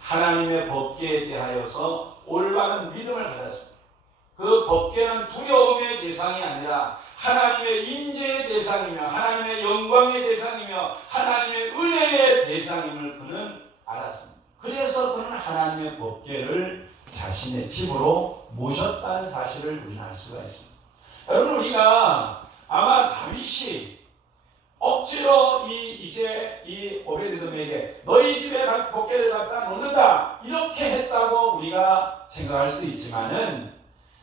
하나님의 법궤에 대하여서 올바른 믿음을 가졌습니다. 그 법궤는 두려움의 대상이 아니라 하나님의 임재의 대상이며 하나님의 영광의 대상이며 하나님의 은혜의 대상임을 그는 알았습니다. 그래서 그는 하나님의 법궤를 자신의 집으로 모셨다는 사실을 우리는 알 수가 있습니다. 여러분, 우리가 아마 다윗이 억지로 이 오벳에돔에게 너희 집에 법궤를 갖다 놓는다 이렇게 했다고 우리가 생각할 수도 있지만은,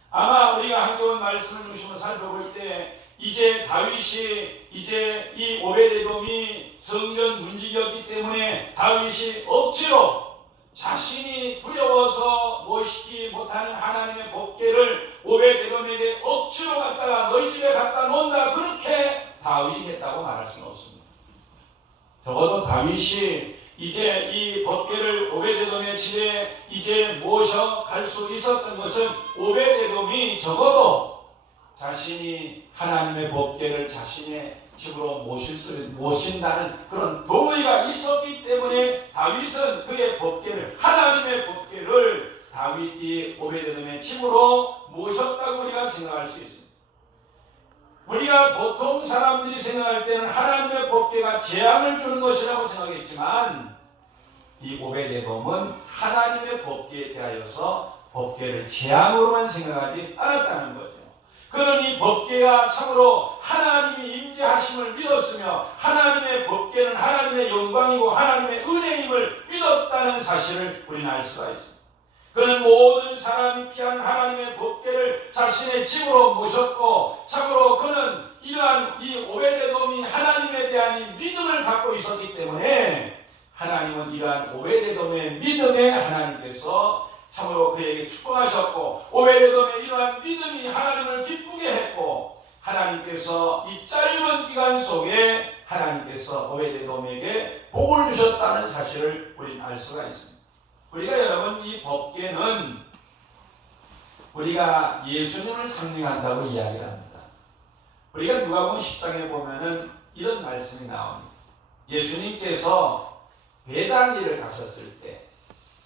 아마 우리가 함께 온 말씀을 중심으로 살펴볼 때 이제 다윗이 이제 이 오벳에돔이 성전 문지기였기 때문에 다윗이 억지로 자신이 두려워서 모시지 못하는 하나님의 법궤를 오벳에돔에게 억지로 갖다가 너희 집에 갖다 놓는다 그렇게 다윗이 했다고 말할 수는 없습니다. 적어도 다윗이 이제 이 법궤를 오벳에돔의 집에 이제 모셔 갈 수 있었던 것은 오벳에돔이 적어도 자신이 하나님의 법궤를 자신의 집으로 모신다는 그런 도의가 있었기 때문에 다윗은 그의 법궤를, 하나님의 법궤를 다윗이 오벳에돔의 집으로 모셨다고 우리가 생각할 수 있습니다. 우리가 보통 사람들이 생각할 때는 하나님의 법궤가 재앙을 주는 것이라고 생각했지만, 이 오벳에돔은 하나님의 법궤에 대하여서 법궤를 재앙으로만 생각하지 않았다는 거죠. 그는 이 법궤가 참으로 하나님이 임재하심을 믿었으며 하나님의 법궤는 하나님의 영광이고 하나님의 알 수가 있습니다. 그는 모든 사람이 피하는 하나님의 법궤를 자신의 집으로 모셨고, 참으로 그는 이러한 이 오베데돔이 하나님에 대한 이 믿음을 갖고 있었기 때문에 하나님은 이러한 오베데돔의 믿음에 하나님께서 참으로 그에게 축복하셨고, 오베데돔의 이러한 믿음이 하나님을 기쁘게 했고, 하나님께서 이 짧은 기간 속에 하나님께서 오베데돔에게 복을 주셨다는 사실을 우리는 알 수가 있습니다. 우리가 여러분 이 법궤는 우리가 예수님을 상징한다고 이야기를 합니다. 우리가 누가복음 10장에 보면은 이런 말씀이 나옵니다. 예수님께서 베다니를 가셨을 때,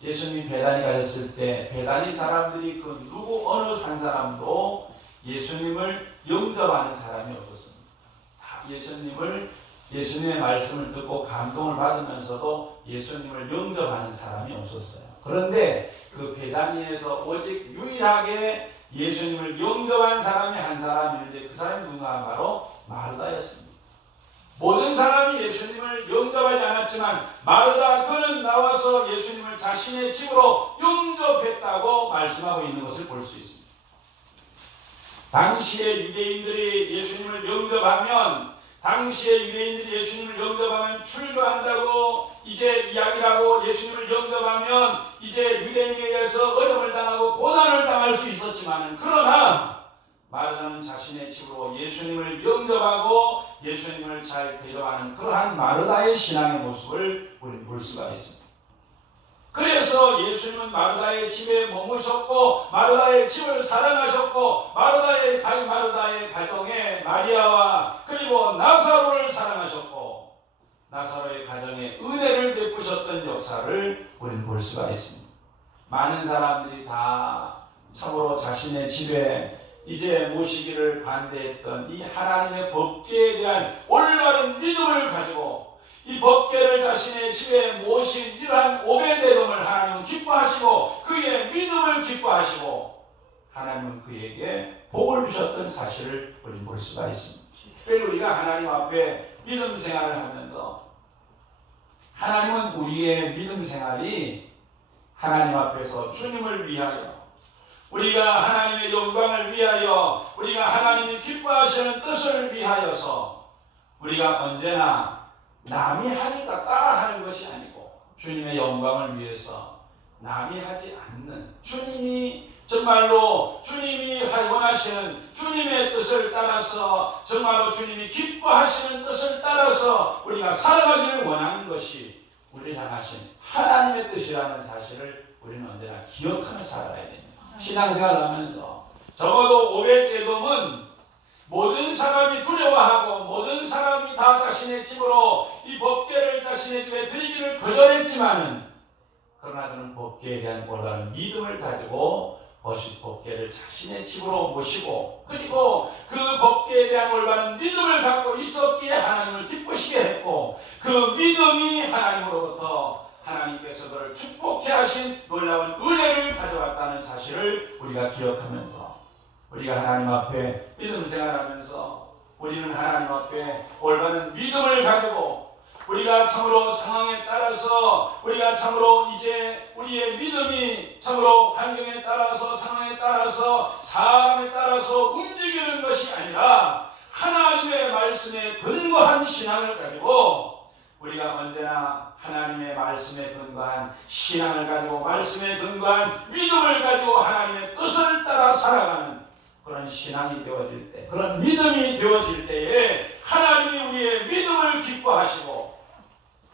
예수님이 베다니 가셨을 때 베다니 사람들이 그 누구 어느 한 사람도 예수님을 영접하는 사람이 없었습니다. 다 예수님의 말씀을 듣고 감동을 받으면서도 예수님을 영접하는 사람이 없었어요. 그런데 그 베다니에서 오직 유일하게 예수님을 영접한 사람이 한 사람이 있는데 그 사람이 누군가 바로 마르다였습니다. 모든 사람이 예수님을 영접하지 않았지만 마르다 그는 나와서 예수님을 자신의 집으로 영접했다고 말씀하고 있는 것을 볼 수 있습니다. 당시에 유대인들이 예수님을 영접하면 출교한다고 이제 이야기를 하고, 예수님을 영접하면 이제 유대인에 의해서 어려움을 당하고 고난을 당할 수 있었지만, 그러나 마르다는 자신의 집으로 예수님을 영접하고 예수님을 잘 대접하는 그러한 마르다의 신앙의 모습을 우리는 볼 수가 있습니다. 그래서 예수님은 마르다의 집에 머무셨고 마르다의 집을 사랑하셨고 마르다의 가정에 마리아와 그리고 나사로를 사랑하셨고 나사로의 가정에 은혜를 베푸셨던 역사를 우리는 볼 수가 있습니다. 많은 사람들이 다 참으로 자신의 집에 이제 모시기를 반대했던 이 하나님의 법궤에 대한 올바른 믿음을 가지고 이 법궤를 자신의 집에 모신 이러한 오베데돔을 하나님은 기뻐하시고 그의 믿음을 기뻐하시고 하나님은 그에게 복을 주셨던 사실을 우리는 볼 수가 있습니다. 특별히 우리가 하나님 앞에 믿음 생활을 하면서 하나님은 우리의 믿음 생활이 하나님 앞에서 주님을 위하여, 우리가 하나님의 영광을 위하여, 우리가 하나님이 기뻐하시는 뜻을 위하여서 우리가 언제나 남이 하니까 따라하는 것이 아니고 주님의 영광을 위해서 남이 하지 않는, 주님이 정말로 주님이 원하시는 주님의 뜻을 따라서 정말로 주님이 기뻐하시는 뜻을 따라서 우리가 살아가기를 원하는 것이 우리를 향하신 하나님의 뜻이라는 사실을 우리는 언제나 기억하며 살아야 됩니다. 신앙생활을 하면서 적어도 오벳에돔은 모든 사람이 두려워하고 모든 사람이 다 자신의 집으로 이 법궤를 자신의 집에 드리기를 거절했지만은, 그러나 그는 법궤에 대한 올바른 믿음을 가지고 법궤를 자신의 집으로 모시고 그리고 그 법궤에 대한 올바른 믿음을 갖고 있었기에 하나님을 기쁘시게 했고, 그 믿음이 하나님으로부터 하나님께서 그를 축복해 하신 놀라운 은혜를 가져왔다는 사실을 우리가 기억하면서 우리가 하나님 앞에 믿음 생활하면서 우리는 하나님 앞에 올바른 믿음을 가지고 우리가 참으로 상황에 따라서 우리가 참으로 이제 우리의 믿음이 참으로 환경에 따라서 상황에 따라서 사람에 따라서 움직이는 것이 아니라 하나님의 말씀에 근거한 신앙을 가지고 우리가 언제나 하나님의 말씀에 근거한 신앙을 가지고 말씀에 근거한 믿음을 가지고 하나님의 뜻을 따라 살아가는 그런 신앙이 되어질 때, 그런 믿음이 되어질 때에 하나님이 우리의 믿음을 기뻐하시고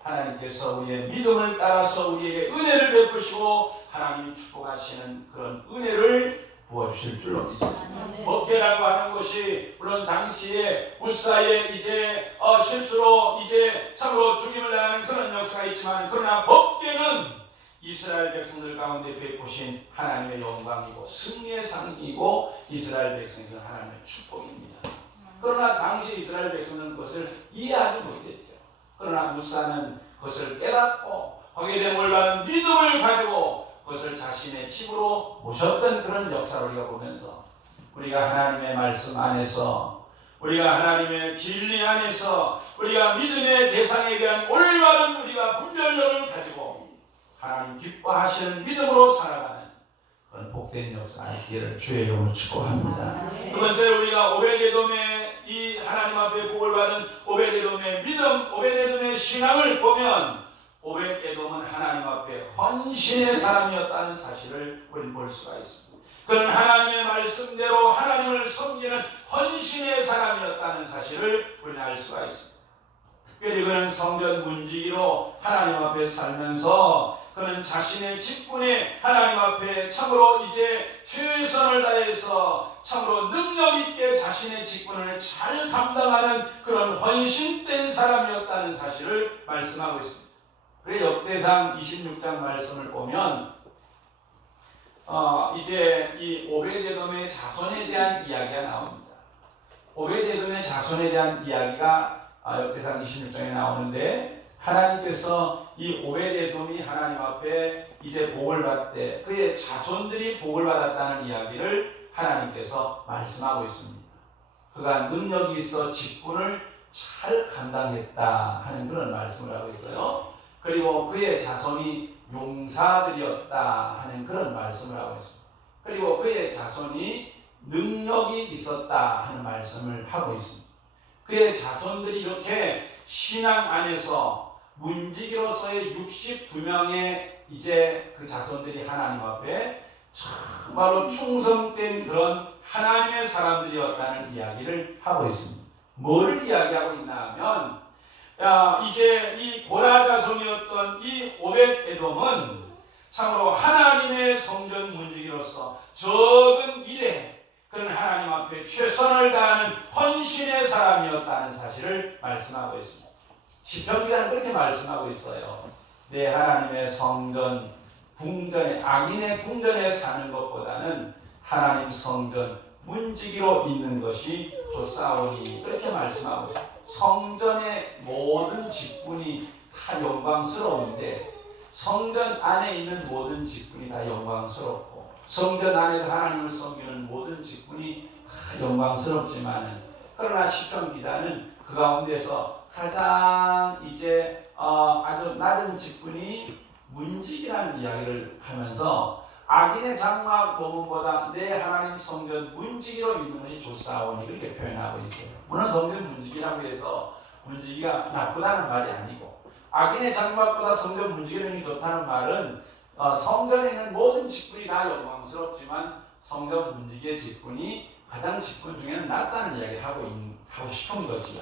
하나님께서 우리의 믿음을 따라서 우리에게 은혜를 베푸시고 하나님이 축복하시는 그런 은혜를 부어주실 줄로 믿습니다. 법궤라고 하는 것이 물론 당시에 무사의 이제 실수로 이제 참으로 죽임을 당하는 그런 역사가 있지만, 그러나 법궤는 이스라엘 백성들 가운데 베푸신 하나님의 영광이고 승리의 상이고 이스라엘 백성들은 하나님의 축복입니다. 그러나 당시 이스라엘 백성들은 그것을 이해하지 못했죠. 그러나 무사는 그것을 깨닫고 거기에 대한 올바른 믿음을 가지고 그것을 자신의 집으로 모셨던 그런 역사를 우리가 보면서 우리가 하나님의 말씀 안에서 우리가 하나님의 진리 안에서 우리가 믿음의 대상에 대한 올바른 우리가 분별력을 가지고 하나님 기뻐하시는 믿음으로 살아가는 그런 복된 역사 있기를 주의 이름으로 축복합니다. 두 번째, 우리가 오벳에돔의 이 하나님 앞에 복을 받은 오벳에돔의 믿음, 오벳에돔의 신앙을 보면 오벳에돔은 하나님 앞에 헌신의 사람이었다는 사실을 우리는 볼 수가 있습니다. 그는 하나님의 말씀대로 하나님을 섬기는 헌신의 사람이었다는 사실을 우리는 알 수가 있습니다. 특별히 그는 성전 문지기로 하나님 앞에 살면서 그는 자신의 직분에 하나님 앞에 참으로 이제 최선을 다해서 참으로 능력 있게 자신의 직분을 잘 감당하는 그런 헌신된 사람이었다는 사실을 말씀하고 있습니다. 그래서 역대상 26장 말씀을 보면 이제 이 오벳에돔의 자손에 대한 이야기가 나옵니다. 오벳에돔의 자손에 대한 이야기가 역대상 26장에 나오는데, 하나님께서 이 오벳에돔이 하나님 앞에 이제 복을 받되 그의 자손들이 복을 받았다는 이야기를 하나님께서 말씀하고 있습니다. 그가 능력이 있어 직분을 잘 감당했다 하는 그런 말씀을 하고 있어요. 그리고 그의 자손이 용사들이었다 하는 그런 말씀을 하고 있습니다. 그리고 그의 자손이 능력이 있었다 하는 말씀을 하고 있습니다. 그의 자손들이 이렇게 신앙 안에서 문지기로서의 62명의 이제 그 자손들이 하나님 앞에 정말로 충성된 그런 하나님의 사람들이었다는 이야기를 하고 있습니다. 뭐를 이야기하고 있나 하면, 이제 이 고라 자손이었던 이 오벳에돔은 참으로 하나님의 성전 문지기로서 적은 일에 그는 하나님 앞에 최선을 다하는 헌신의 사람이었다는 사실을 말씀하고 있습니다. 시편 기자는 그렇게 말씀하고 있어요. 내 하나님의 성전 궁전에, 악인의 궁전에 사는 것보다는 하나님 성전 문지기로 있는 것이 좋사오니, 그렇게 말씀하고 있어요. 성전의 모든 직분이 다 영광스러운데 성전 안에 있는 모든 직분이 다 영광스럽고 성전 안에서 하나님을 섬기는 모든 직분이 다 영광스럽지만은, 그러나 시편 기자는 그 가운데서 가장 이제 아주 낮은 직분이 문지기라는 이야기를 하면서 악인의 장막 모문보다 내 하나님 성전 문지기로 있는 것이 좋사오니, 그렇게 표현하고 있어요. 물론 성전 문지기라고 해서 문지기가 나쁘다는 말이 아니고, 악인의 장막보다 성전 문지기로 있는 게 좋다는 말은 성전에 있는 모든 직분이 다 영광스럽지만 성전 문지기의 직분이 가장 직분 중에는 낫다는 이야기를 하고 싶은 거지요.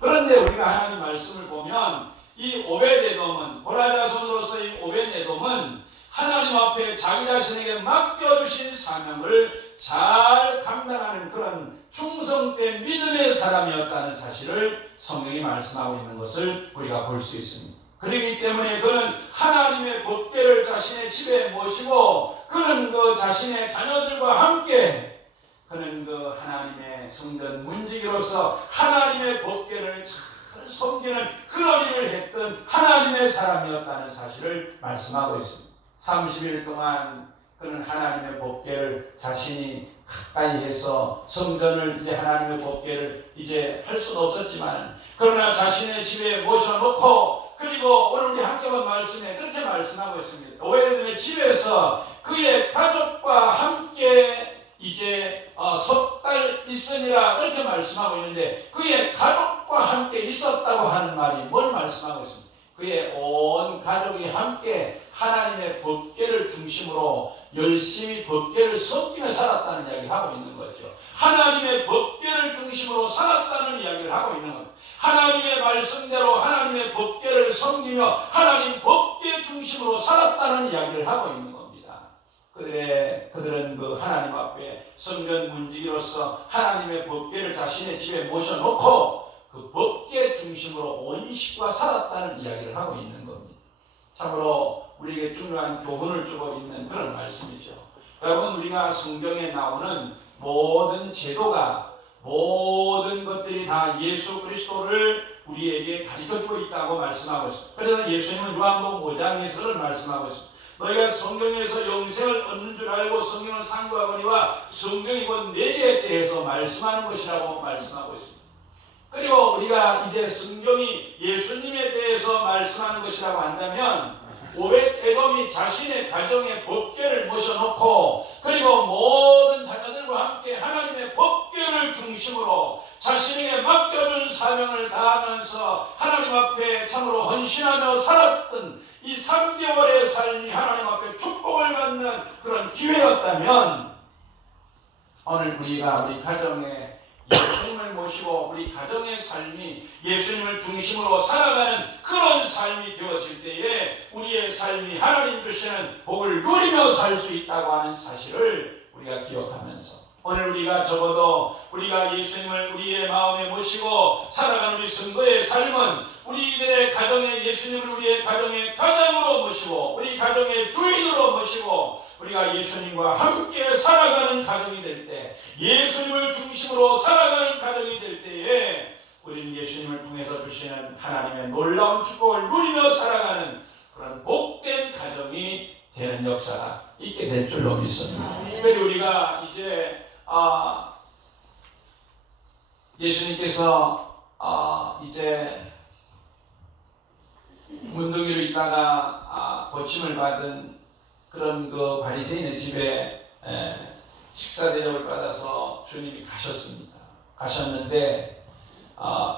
그런데 우리가 하나님 말씀을 보면 이 오벳에돔은, 고라 자손으로서의 오벳에돔은 하나님 앞에 자기 자신에게 맡겨주신 사명을 잘 감당하는 그런 충성된 믿음의 사람이었다는 사실을 성경이 말씀하고 있는 것을 우리가 볼 수 있습니다. 그렇기 때문에 그는 하나님의 법궤를 자신의 집에 모시고 그는 그 자신의 자녀들과 함께 그는 그 하나님의 성전 문지기로서 하나님의 법궤를 잘 섬기는 그런 일을 했던 하나님의 사람이었다는 사실을 말씀하고 있습니다. 30일 동안 그는 하나님의 법궤를 자신이 가까이 해서 성전을 이제 하나님의 법궤를 이제 할 수는 없었지만, 그러나 자신의 집에 모셔놓고, 그리고 오늘 우리 함께본 말씀에 그렇게 말씀하고 있습니다. 오벳에돔의 집에서 그의 가족과 함께 이제 석 달 있으니라, 그렇게 말씀하고 있는데, 그의 가족과 함께 있었다고 하는 말이 뭘 말씀하고 있습니까? 그의 온 가족이 함께 하나님의 법궤를 중심으로 열심히 법궤를 섬기며 살았다는 이야기를 하고 있는 거죠. 하나님의 법궤를 중심으로 살았다는 이야기를 하고 있는 겁니다. 하나님의 말씀대로 하나님의 법궤를 섬기며 하나님 법궤 중심으로 살았다는 이야기를 하고 있는 겁니다. 그들은 그 하나님 앞에 성전 문지기로서 하나님의 법궤를 자신의 집에 모셔놓고 그 법궤 중심으로 온 식구가 살았다는 이야기를 하고 있는 겁니다. 참으로 우리에게 중요한 교훈을 주고 있는 그런 말씀이죠. 여러분, 우리가 성경에 나오는 모든 제도가, 모든 것들이 다 예수 그리스도를 우리에게 가르쳐주고 있다고 말씀하고 있습니다. 그래서 예수님은 요한복음 5장에서 그런 말씀하고 있습니다. 너희가 성경에서 영생을 얻는 줄 알고 성경을 상고하거니와 성경이 곧 내게 대해서 말씀하는 것이라고 말씀하고 있습니다. 그리고 우리가 이제 성경이 예수님에 대해서 말씀하는 것이라고 한다면 오벳에돔이 자신의 가정에 법궤를 모셔놓고 그리고 모든 자녀들과 함께 하나님의 법궤를 중심으로 자신에게 맡겨준 사명을 다하면서 하나님 앞에 참으로 헌신하며 살았던 이 3개월의 삶이 하나님 앞에 축복을 받는 그런 기회였다면, 오늘 우리가 우리 가정에 예수님을 모시고 우리 가정의 삶이 예수님을 중심으로 살아가는 그런 삶이 되어질 때에 우리의 삶이 하나님 주시는 복을 누리며 살 수 있다고 하는 사실을 우리가 기억하면서, 오늘 우리가 적어도 우리가 예수님을 우리의 마음에 모시고 살아가는 우리 성도의 삶은 우리들의 가정에 예수님을 우리의 가정의 가장으로 모시고 우리 가정의 주인으로 모시고 우리가 예수님과 함께 살아가는 가정이 될 때, 예수님을 중심으로 살아가는 가정이 될 때에 우리는 예수님을 통해서 주시는 하나님의 놀라운 축복을 누리며 살아가는 그런 복된 가정이 되는 역사가 있게 될 줄로 믿습니다. 특별히 우리가 이제 예수님께서 이제 문둥이로 있다가 고침을 받은 그런 그 바리새인의 집에 식사 대접을 받아서 주님이 가셨습니다. 가셨는데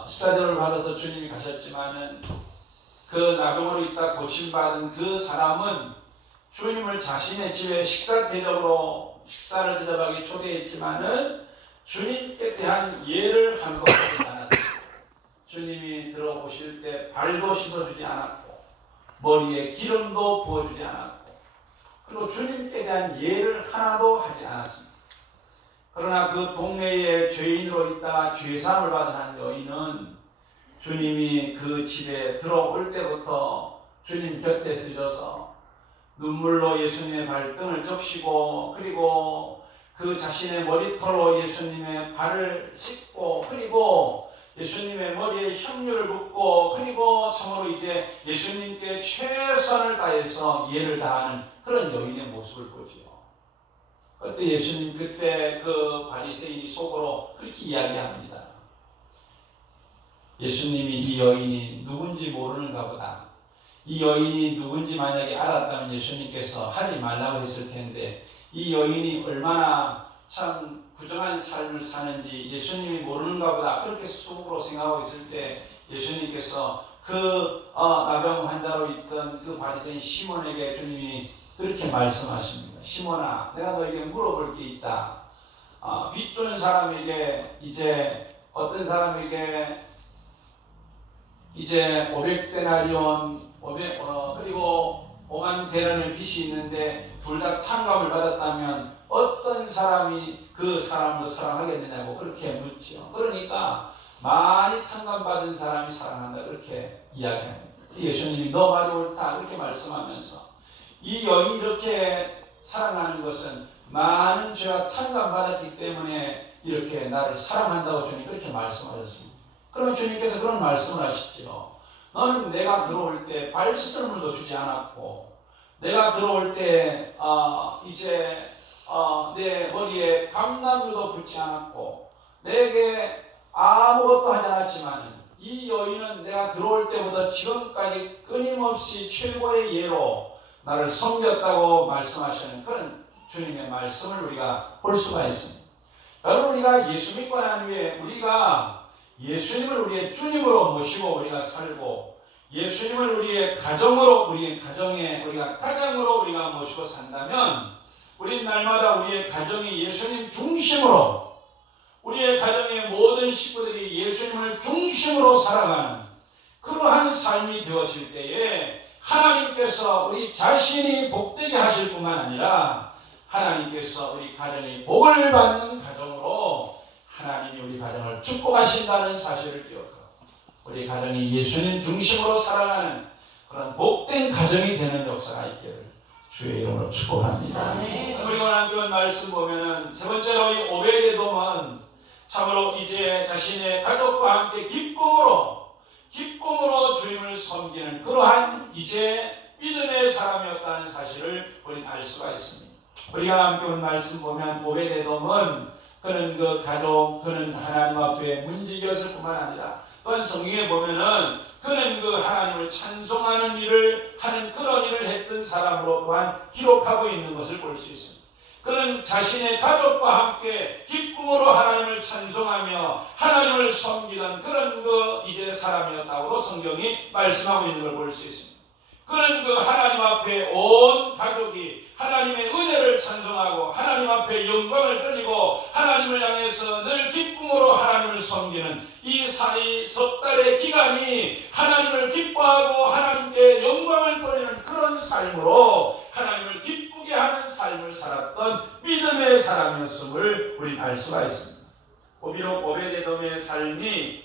식사 대접을 받아서 주님이 가셨지만은 그 나병으로 있다 고침받은 그 사람은 주님을 자신의 집에 식사를 대접하기 초대했지만은 주님께 대한 예를 한 것도 하지 않았습니다. 주님이 들어오실 때 발도 씻어주지 않았고 머리에 기름도 부어주지 않았고 그리고 주님께 대한 예를 하나도 하지 않았습니다. 그러나 그 동네에 죄인으로 있다가 죄사함을 받은 한 여인은 주님이 그 집에 들어올 때부터 주님 곁에 서셔서 눈물로 예수님의 발등을 적시고 그리고 그 자신의 머리털로 예수님의 발을 씻고 그리고 예수님의 머리에 향유를 붓고 그리고 참으로 이제 예수님께 최선을 다해서 예를 다하는 그런 여인의 모습을 보지요. 그때 예수님 그때 그 바리새인이 속으로 그렇게 이야기합니다. 예수님이 이 여인이 누군지 모르는가 보다. 이 여인이 누군지 만약에 알았다면 예수님께서 하지 말라고 했을 텐데 이 여인이 얼마나 참 부정한 삶을 사는지 예수님이 모르는가 보다 그렇게 속으로 생각하고 있을 때 예수님께서 그 나병 환자로 있던 그 바리새인 시몬에게 주님이 그렇게 말씀하십니다. 시몬아, 내가 너에게 물어볼 게 있다. 빚 주는 사람에게 이제 어떤 사람에게 이제 500데나리온 그리고 5만 데나리온 빚이 있는데 둘 다 탕감을 받았다면 어떤 사람이 그 사람을 사랑하겠느냐고 그렇게 묻죠. 그러니까 많이 탕감받은 사람이 사랑한다 그렇게 이야기합니다. 예수님이 너 말이 옳다 그렇게 말씀하면서 이 여인이 이렇게 사랑하는 것은 많은 죄가 탕감받았기 때문에 이렇게 나를 사랑한다고 주님 그렇게 말씀하셨습니다. 그러면 주님께서 그런 말씀을 하시죠. 너는 내가 들어올 때 발 씻을 물도 주지 않았고 내가 들어올 때 이제 내 머리에 감람유도 붓지 않았고 내게 아무것도 하지 않았지만 이 여인은 내가 들어올 때보다 지금까지 끊임없이 최고의 예로 나를 섬겼다고 말씀하시는 그런 주님의 말씀을 우리가 볼 수가 있습니다. 여러분, 우리가 예수 믿고 난 후에 우리가 예수님을 우리의 주님으로 모시고 우리가 살고 예수님을 우리의 가정으로 우리의 가정에 우리가 가장으로 우리가 모시고 산다면 우리 날마다 우리의 가정이 예수님 중심으로 우리의 가정의 모든 식구들이 예수님을 중심으로 살아가는 그러한 삶이 되어질 때에 하나님께서 우리 자신이 복되게 하실 뿐만 아니라 하나님께서 우리 가정이 복을 받는 가정으로 하나님이 우리 가정을 축복하신다는 사실을 기억하고 우리 가정이 예수님 중심으로 살아가는 그런 복된 가정이 되는 역사가 있기를 주의 이름으로 축복합니다. 우리가 오늘 그 말씀 보면은 세 번째로 이 오벳에돔은 참으로 이제 자신의 가족과 함께 기쁨으로 주님을 섬기는 그러한 이제 믿음의 사람이었다는 사실을 우리는 알 수가 있습니다. 우리가 함께 오늘 말씀 보면 오벳에돔은 그는 그 가족, 그는 하나님 앞에 문지기였을 뿐만 아니라 또한 성경에 보면은 그는 그 하나님을 찬송하는 일을 하는 그런 일을 했던 사람으로 또한 기록하고 있는 것을 볼 수 있습니다. 그는 자신의 가족과 함께 기쁨으로 하나님을 찬송하며 하나님을 섬기던 그런 이제 사람이었다고 성경이 말씀하고 있는 걸 볼 수 있습니다. 그는 그 하나님 앞에 온 가족이 하나님의 은혜를 찬송하고 하나님 앞에 영광을 돌리고 하나님을 향해서 늘 기쁨으로 하나님을 섬기는 이 석 달의 기간이 하나님을 기뻐하고 하나님께 영광을 돌리는 그런 삶으로 하나님을 기쁘게 하는 삶을 살았던 믿음의 사람이었음을 우리는 알 수가 있습니다. 비록 오베데돔의 삶이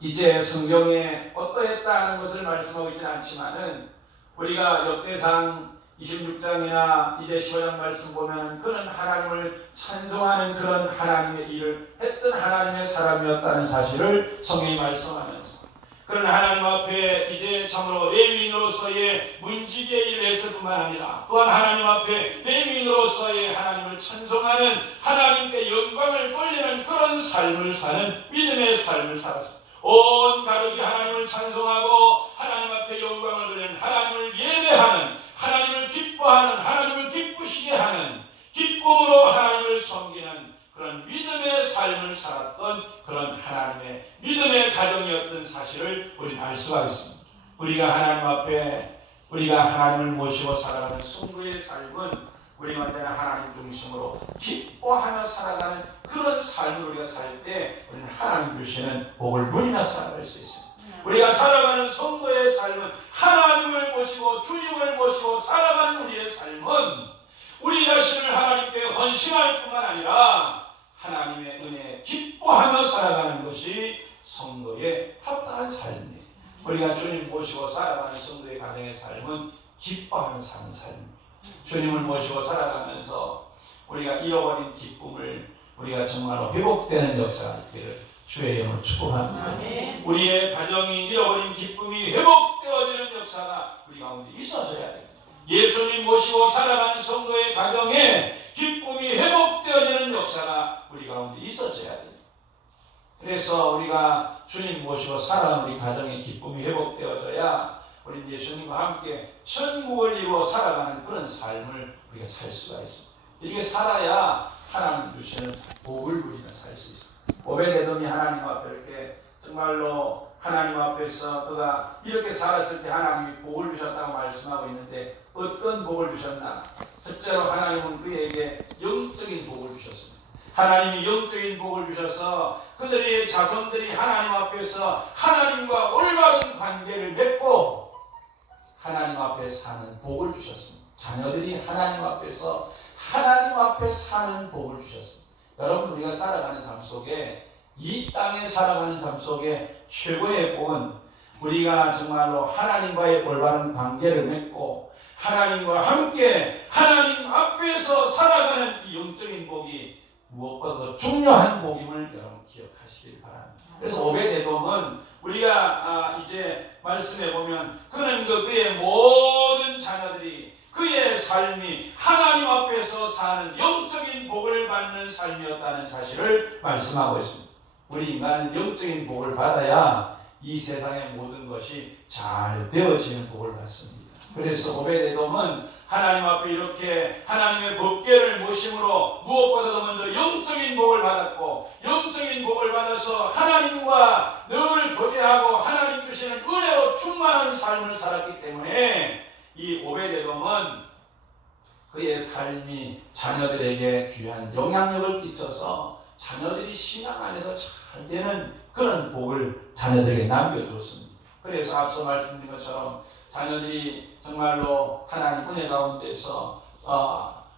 이제 성경에 어떠했다는 것을 말씀하고 있지는 않지만은 우리가 역대상 26장이나 이제 15장 말씀 보면 그는 하나님을 찬송하는 그런 하나님의 일을 했던 하나님의 사람이었다는 사실을 성경이 말씀하면서 그런 하나님 앞에 이제 참으로 레위인으로서의 문지기의 일을 했을 뿐만 아니라 또한 하나님 앞에 레위인으로서의 하나님을 찬송하는 하나님께 영광을 돌리는 그런 삶을 사는 믿음의 삶을 살았습니다. 온 가족이 하나님을 찬송하고 하나님 앞에 영광을 돌리는 하나님을 예배하는 하나님을 기뻐하는 하나님을 기쁘시게 하는 기쁨으로 하나님을 섬기는 그런 믿음의 삶을 살았던 그런 하나님의 믿음의 가정이었던 사실을 우리는 알 수가 있습니다. 우리가 하나님 앞에 우리가 하나님을 모시고 살아가는 성도의 삶은 우리가 언제나 하나님 중심으로 기뻐하며 살아가는 그런 삶을 우리가 살 때 우리는 하나님 주시는 복을 누리며 살아갈 수 있습니다. 우리가 살아가는 성도의 삶은 하나님을 모시고 주님을 모시고 살아가는 우리의 삶은 우리 자신을 하나님께 헌신할 뿐만 아니라 하나님의 은혜에 기뻐하며 살아가는 것이 성도의 합당한 삶입니다. 우리가 주님 모시고 살아가는 성도의 가정의 삶은 기뻐하며 사는 삶입니다. 주님을 모시고 살아가면서 우리가 잃어버린 기쁨을 우리가 정말로 회복되는 역사가 있기를 주의 이름으로 축복합니다. 우리의 가정이 잃어버린 기쁨이 회복되어지는 역사가 우리 가운데 있어져야 됩니다. 예수님 모시고 살아가는 성도의 가정에 기쁨이 회복되어지는 역사가 우리 가운데 있어져야 됩니다. 그래서 우리가 주님 모시고 살아가는 우리 가정의 기쁨이 회복되어져야 우리 예수님과 함께 천국을 이루어 살아가는 그런 삶을 우리가 살 수가 있습니다. 이렇게 살아야 하나님 주시는 복을 누리며 살 수 있습니다. 오베데돔이 하나님 앞에 이렇게 정말로 하나님 앞에서 그가 이렇게 살았을 때 하나님이 복을 주셨다고 말씀하고 있는데 어떤 복을 주셨나? 첫째로 하나님은 그에게 영적인 복을 주셨습니다. 하나님이 영적인 복을 주셔서 그들의 자손들이 하나님 앞에서 하나님과 올바른 관계를 맺고 하나님 앞에 사는 복을 주셨습니다. 자녀들이 하나님 앞에서 하나님 앞에 사는 복을 주셨습니다. 여러분 우리가 살아가는 삶 속에 이 땅에 살아가는 삶 속에 최고의 복은 우리가 정말로 하나님과의 올바른 관계를 맺고 하나님과 함께 하나님 앞에서 살아가는 이 영적인 복이 무엇보다 중요한 복임을 여러분 기억하시길 바랍니다. 그래서 오베데돔은 우리가 이제 말씀해 보면 그는 그의 모든 자녀들이 그의 삶이 하나님 앞에서 사는 영적인 복을 받는 삶이었다는 사실을 말씀하고 있습니다. 우리 인간은 영적인 복을 받아야 이 세상의 모든 것이 잘 되어지는 복을 받습니다. 그래서 오베데돔은 하나님 앞에 이렇게 하나님의 법궤를 모심으로 무엇보다도 먼저 영적인 복을 받았고 영적인 복을 받아서 하나님과 늘 교제하고 하나님 주시는 은혜로 충만한 삶을 살았기 때문에 이 오베데돔은 그의 삶이 자녀들에게 귀한 영향력을 끼쳐서 자녀들이 신앙 안에서 잘 되는 그런 복을 자녀들에게 남겨주었습니다. 그래서 앞서 말씀드린 것처럼 자녀들이 정말로 하나님 은혜 가운데서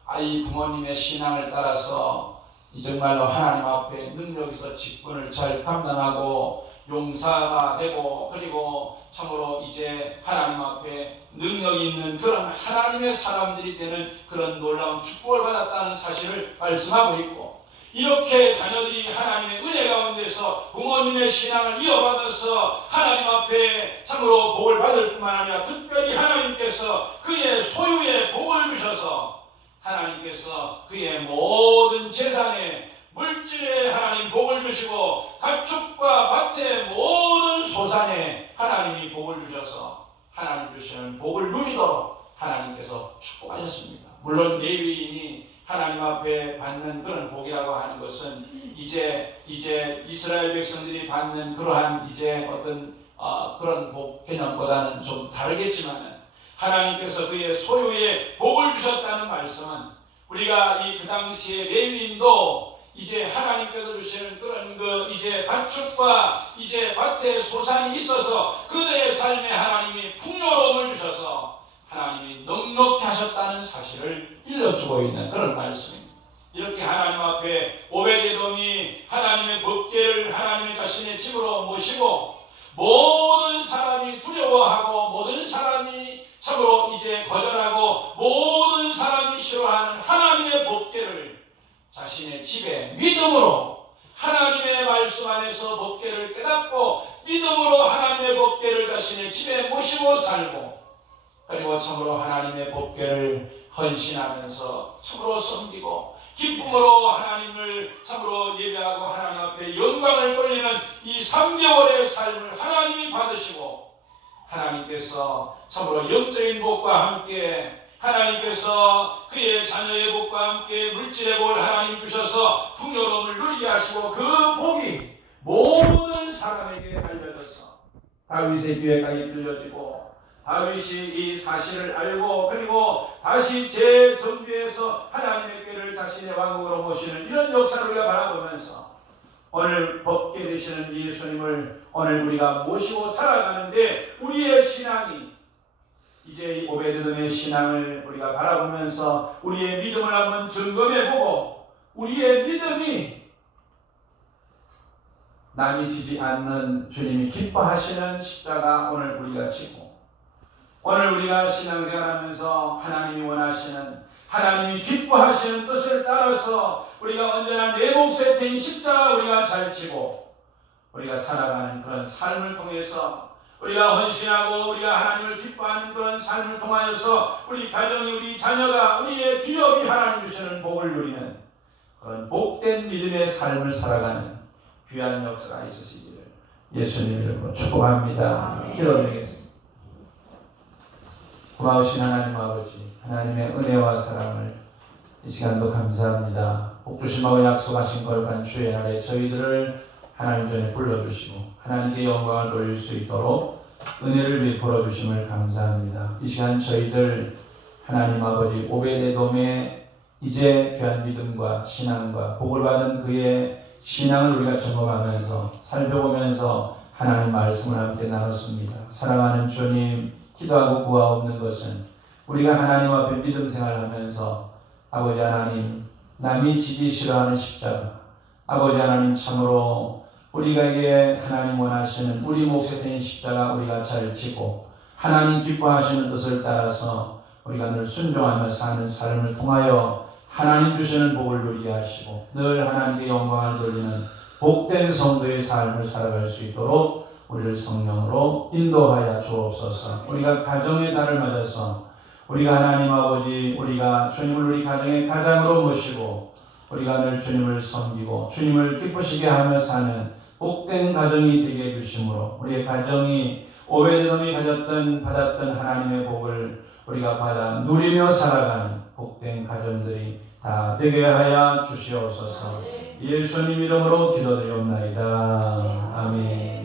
아이 부모님의 신앙을 따라서 정말로 하나님 앞에 능력에서 직분을 잘 감당하고 용사가 되고 그리고 참으로 이제 하나님 앞에 능력이 있는 그런 하나님의 사람들이 되는 그런 놀라운 축복을 받았다는 사실을 말씀하고 있고 이렇게 자녀들이 하나님의 은혜 가운데서 부모님의 신앙을 이어받아서 하나님 앞에 참으로 복을 받을 뿐만 아니라 특별히 하나님께서 그의 소유의 복을 주셔서 하나님께서 그의 모든 재산에 물질에 하나님 복을 주시고 가축과 밭의 모든 소산에 하나님이 복을 주셔서 하나님 주시는 복을 누리도록 하나님께서 축복하셨습니다. 물론 레위인이 하나님 앞에 받는 그런 복이라고 하는 것은 이제 이스라엘 백성들이 받는 그러한 이제 어떤 그런 복 개념보다는 좀 다르겠지만 하나님께서 그의 소유의 복을 주셨다는 말씀은 우리가 그 당시에 레위인도 이제 하나님께서 주시는 그런 이제 가축과 이제 밭에 소산이 있어서 그들의 삶에 하나님이 풍요로움을 주셔서 하나님이 넉넉히 하셨다는 사실을 일러주고 있는 그런 말씀입니다. 이렇게 하나님 앞에 오베데돔이 하나님의 법궤를 하나님의 자신의 집으로 모시고 모든 사람이 두려워하고 모든 사람이 참으로 이제 거절하고 모든 사람이 싫어하는 하나님의 법궤를 자신의 집에 믿음으로 하나님의 말씀 안에서 법궤를 깨닫고 믿음으로 하나님의 법궤를 자신의 집에 모시고 살고 그리고 참으로 하나님의 법궤를 헌신하면서 참으로 섬기고 기쁨으로 하나님을 참으로 예배하고 하나님 앞에 영광을 돌리는 이 3개월의 삶을 하나님이 받으시고 하나님께서 참으로 영적인 복과 함께 하나님께서 그의 자녀의 복과 함께 물질의 복을 하나님 주셔서 풍요로움을 누리게 하시고 그 복이 모든 사람에게 알려져서 다윗의 귀에까지 들려지고 다윗이 이 사실을 알고 그리고 다시 재정비해서 하나님의 궤를 자신의 왕국으로 모시는 이런 역사를 우리가 바라보면서 오늘 법궤 되시는 예수님을 오늘 우리가 모시고 살아가는데 우리의 신앙이 이제 오베데돔의 신앙을 우리가 바라보면서 우리의 믿음을 한번 점검해보고 우리의 믿음이 남이 지지 않는 주님이 기뻐하시는 십자가 오늘 우리가 지고 오늘 우리가 신앙생활하면서 하나님이 원하시는 하나님이 기뻐하시는 뜻을 따라서 우리가 언제나 내 몫에 대인 십자가 우리가 잘 지고 우리가 살아가는 그런 삶을 통해서 우리가 헌신하고 우리가 하나님을 기뻐하는 그런 삶을 통하여서 우리 가정이 우리 자녀가 우리의 기업이 하나님 주시는 복을 누리는 그런 복된 믿음의 삶을 살아가는 귀한 역사가 있으시기를 예수님 이름으로 축복합니다. 기도드리겠습니다. 고마우신 하나님 아버지 하나님의 은혜와 사랑을 이 시간도 감사합니다. 복주심하고 약속하신 거룩한 주의 날에 저희들을 하나님 전에 불러주시고 하나님께 영광을 돌릴 수 있도록 은혜를 베풀어 주심을 감사합니다. 이 시간 저희들 하나님 아버지 오베데돔의 이제 귀한 믿음과 신앙과 복을 받은 그의 신앙을 우리가 점검하면서 살펴보면서 하나님 말씀을 함께 나눴습니다. 사랑하는 주님 기도하고 구하옵는 것은 우리가 하나님 앞에 믿음 생활하면서 아버지 하나님 남이 지기 싫어하는 십자가 아버지 하나님 참으로 우리에게 하나님 원하시는 우리 몫에 대한 십자가 우리가 잘 지고 하나님 기뻐하시는 뜻을 따라서 우리가 늘 순종하며 사는 삶을 통하여 하나님 주시는 복을 누리게 하시고 늘 하나님께 영광을 돌리는 복된 성도의 삶을 살아갈 수 있도록 우리를 성령으로 인도하여 주옵소서. 우리가 가정의 달을 맞아서 우리가 하나님 아버지 우리가 주님을 우리 가정의 가장으로 모시고 우리가 늘 주님을 섬기고 주님을 기쁘시게 하며 사는 복된 가정이 되게 해주심으로 우리의 가정이 오베데돔이 받았던 하나님의 복을 우리가 받아 누리며 살아가는 복된 가정들이 다 되게 하여 주시옵소서. 예수님 이름으로 기도드리옵나이다. 아멘.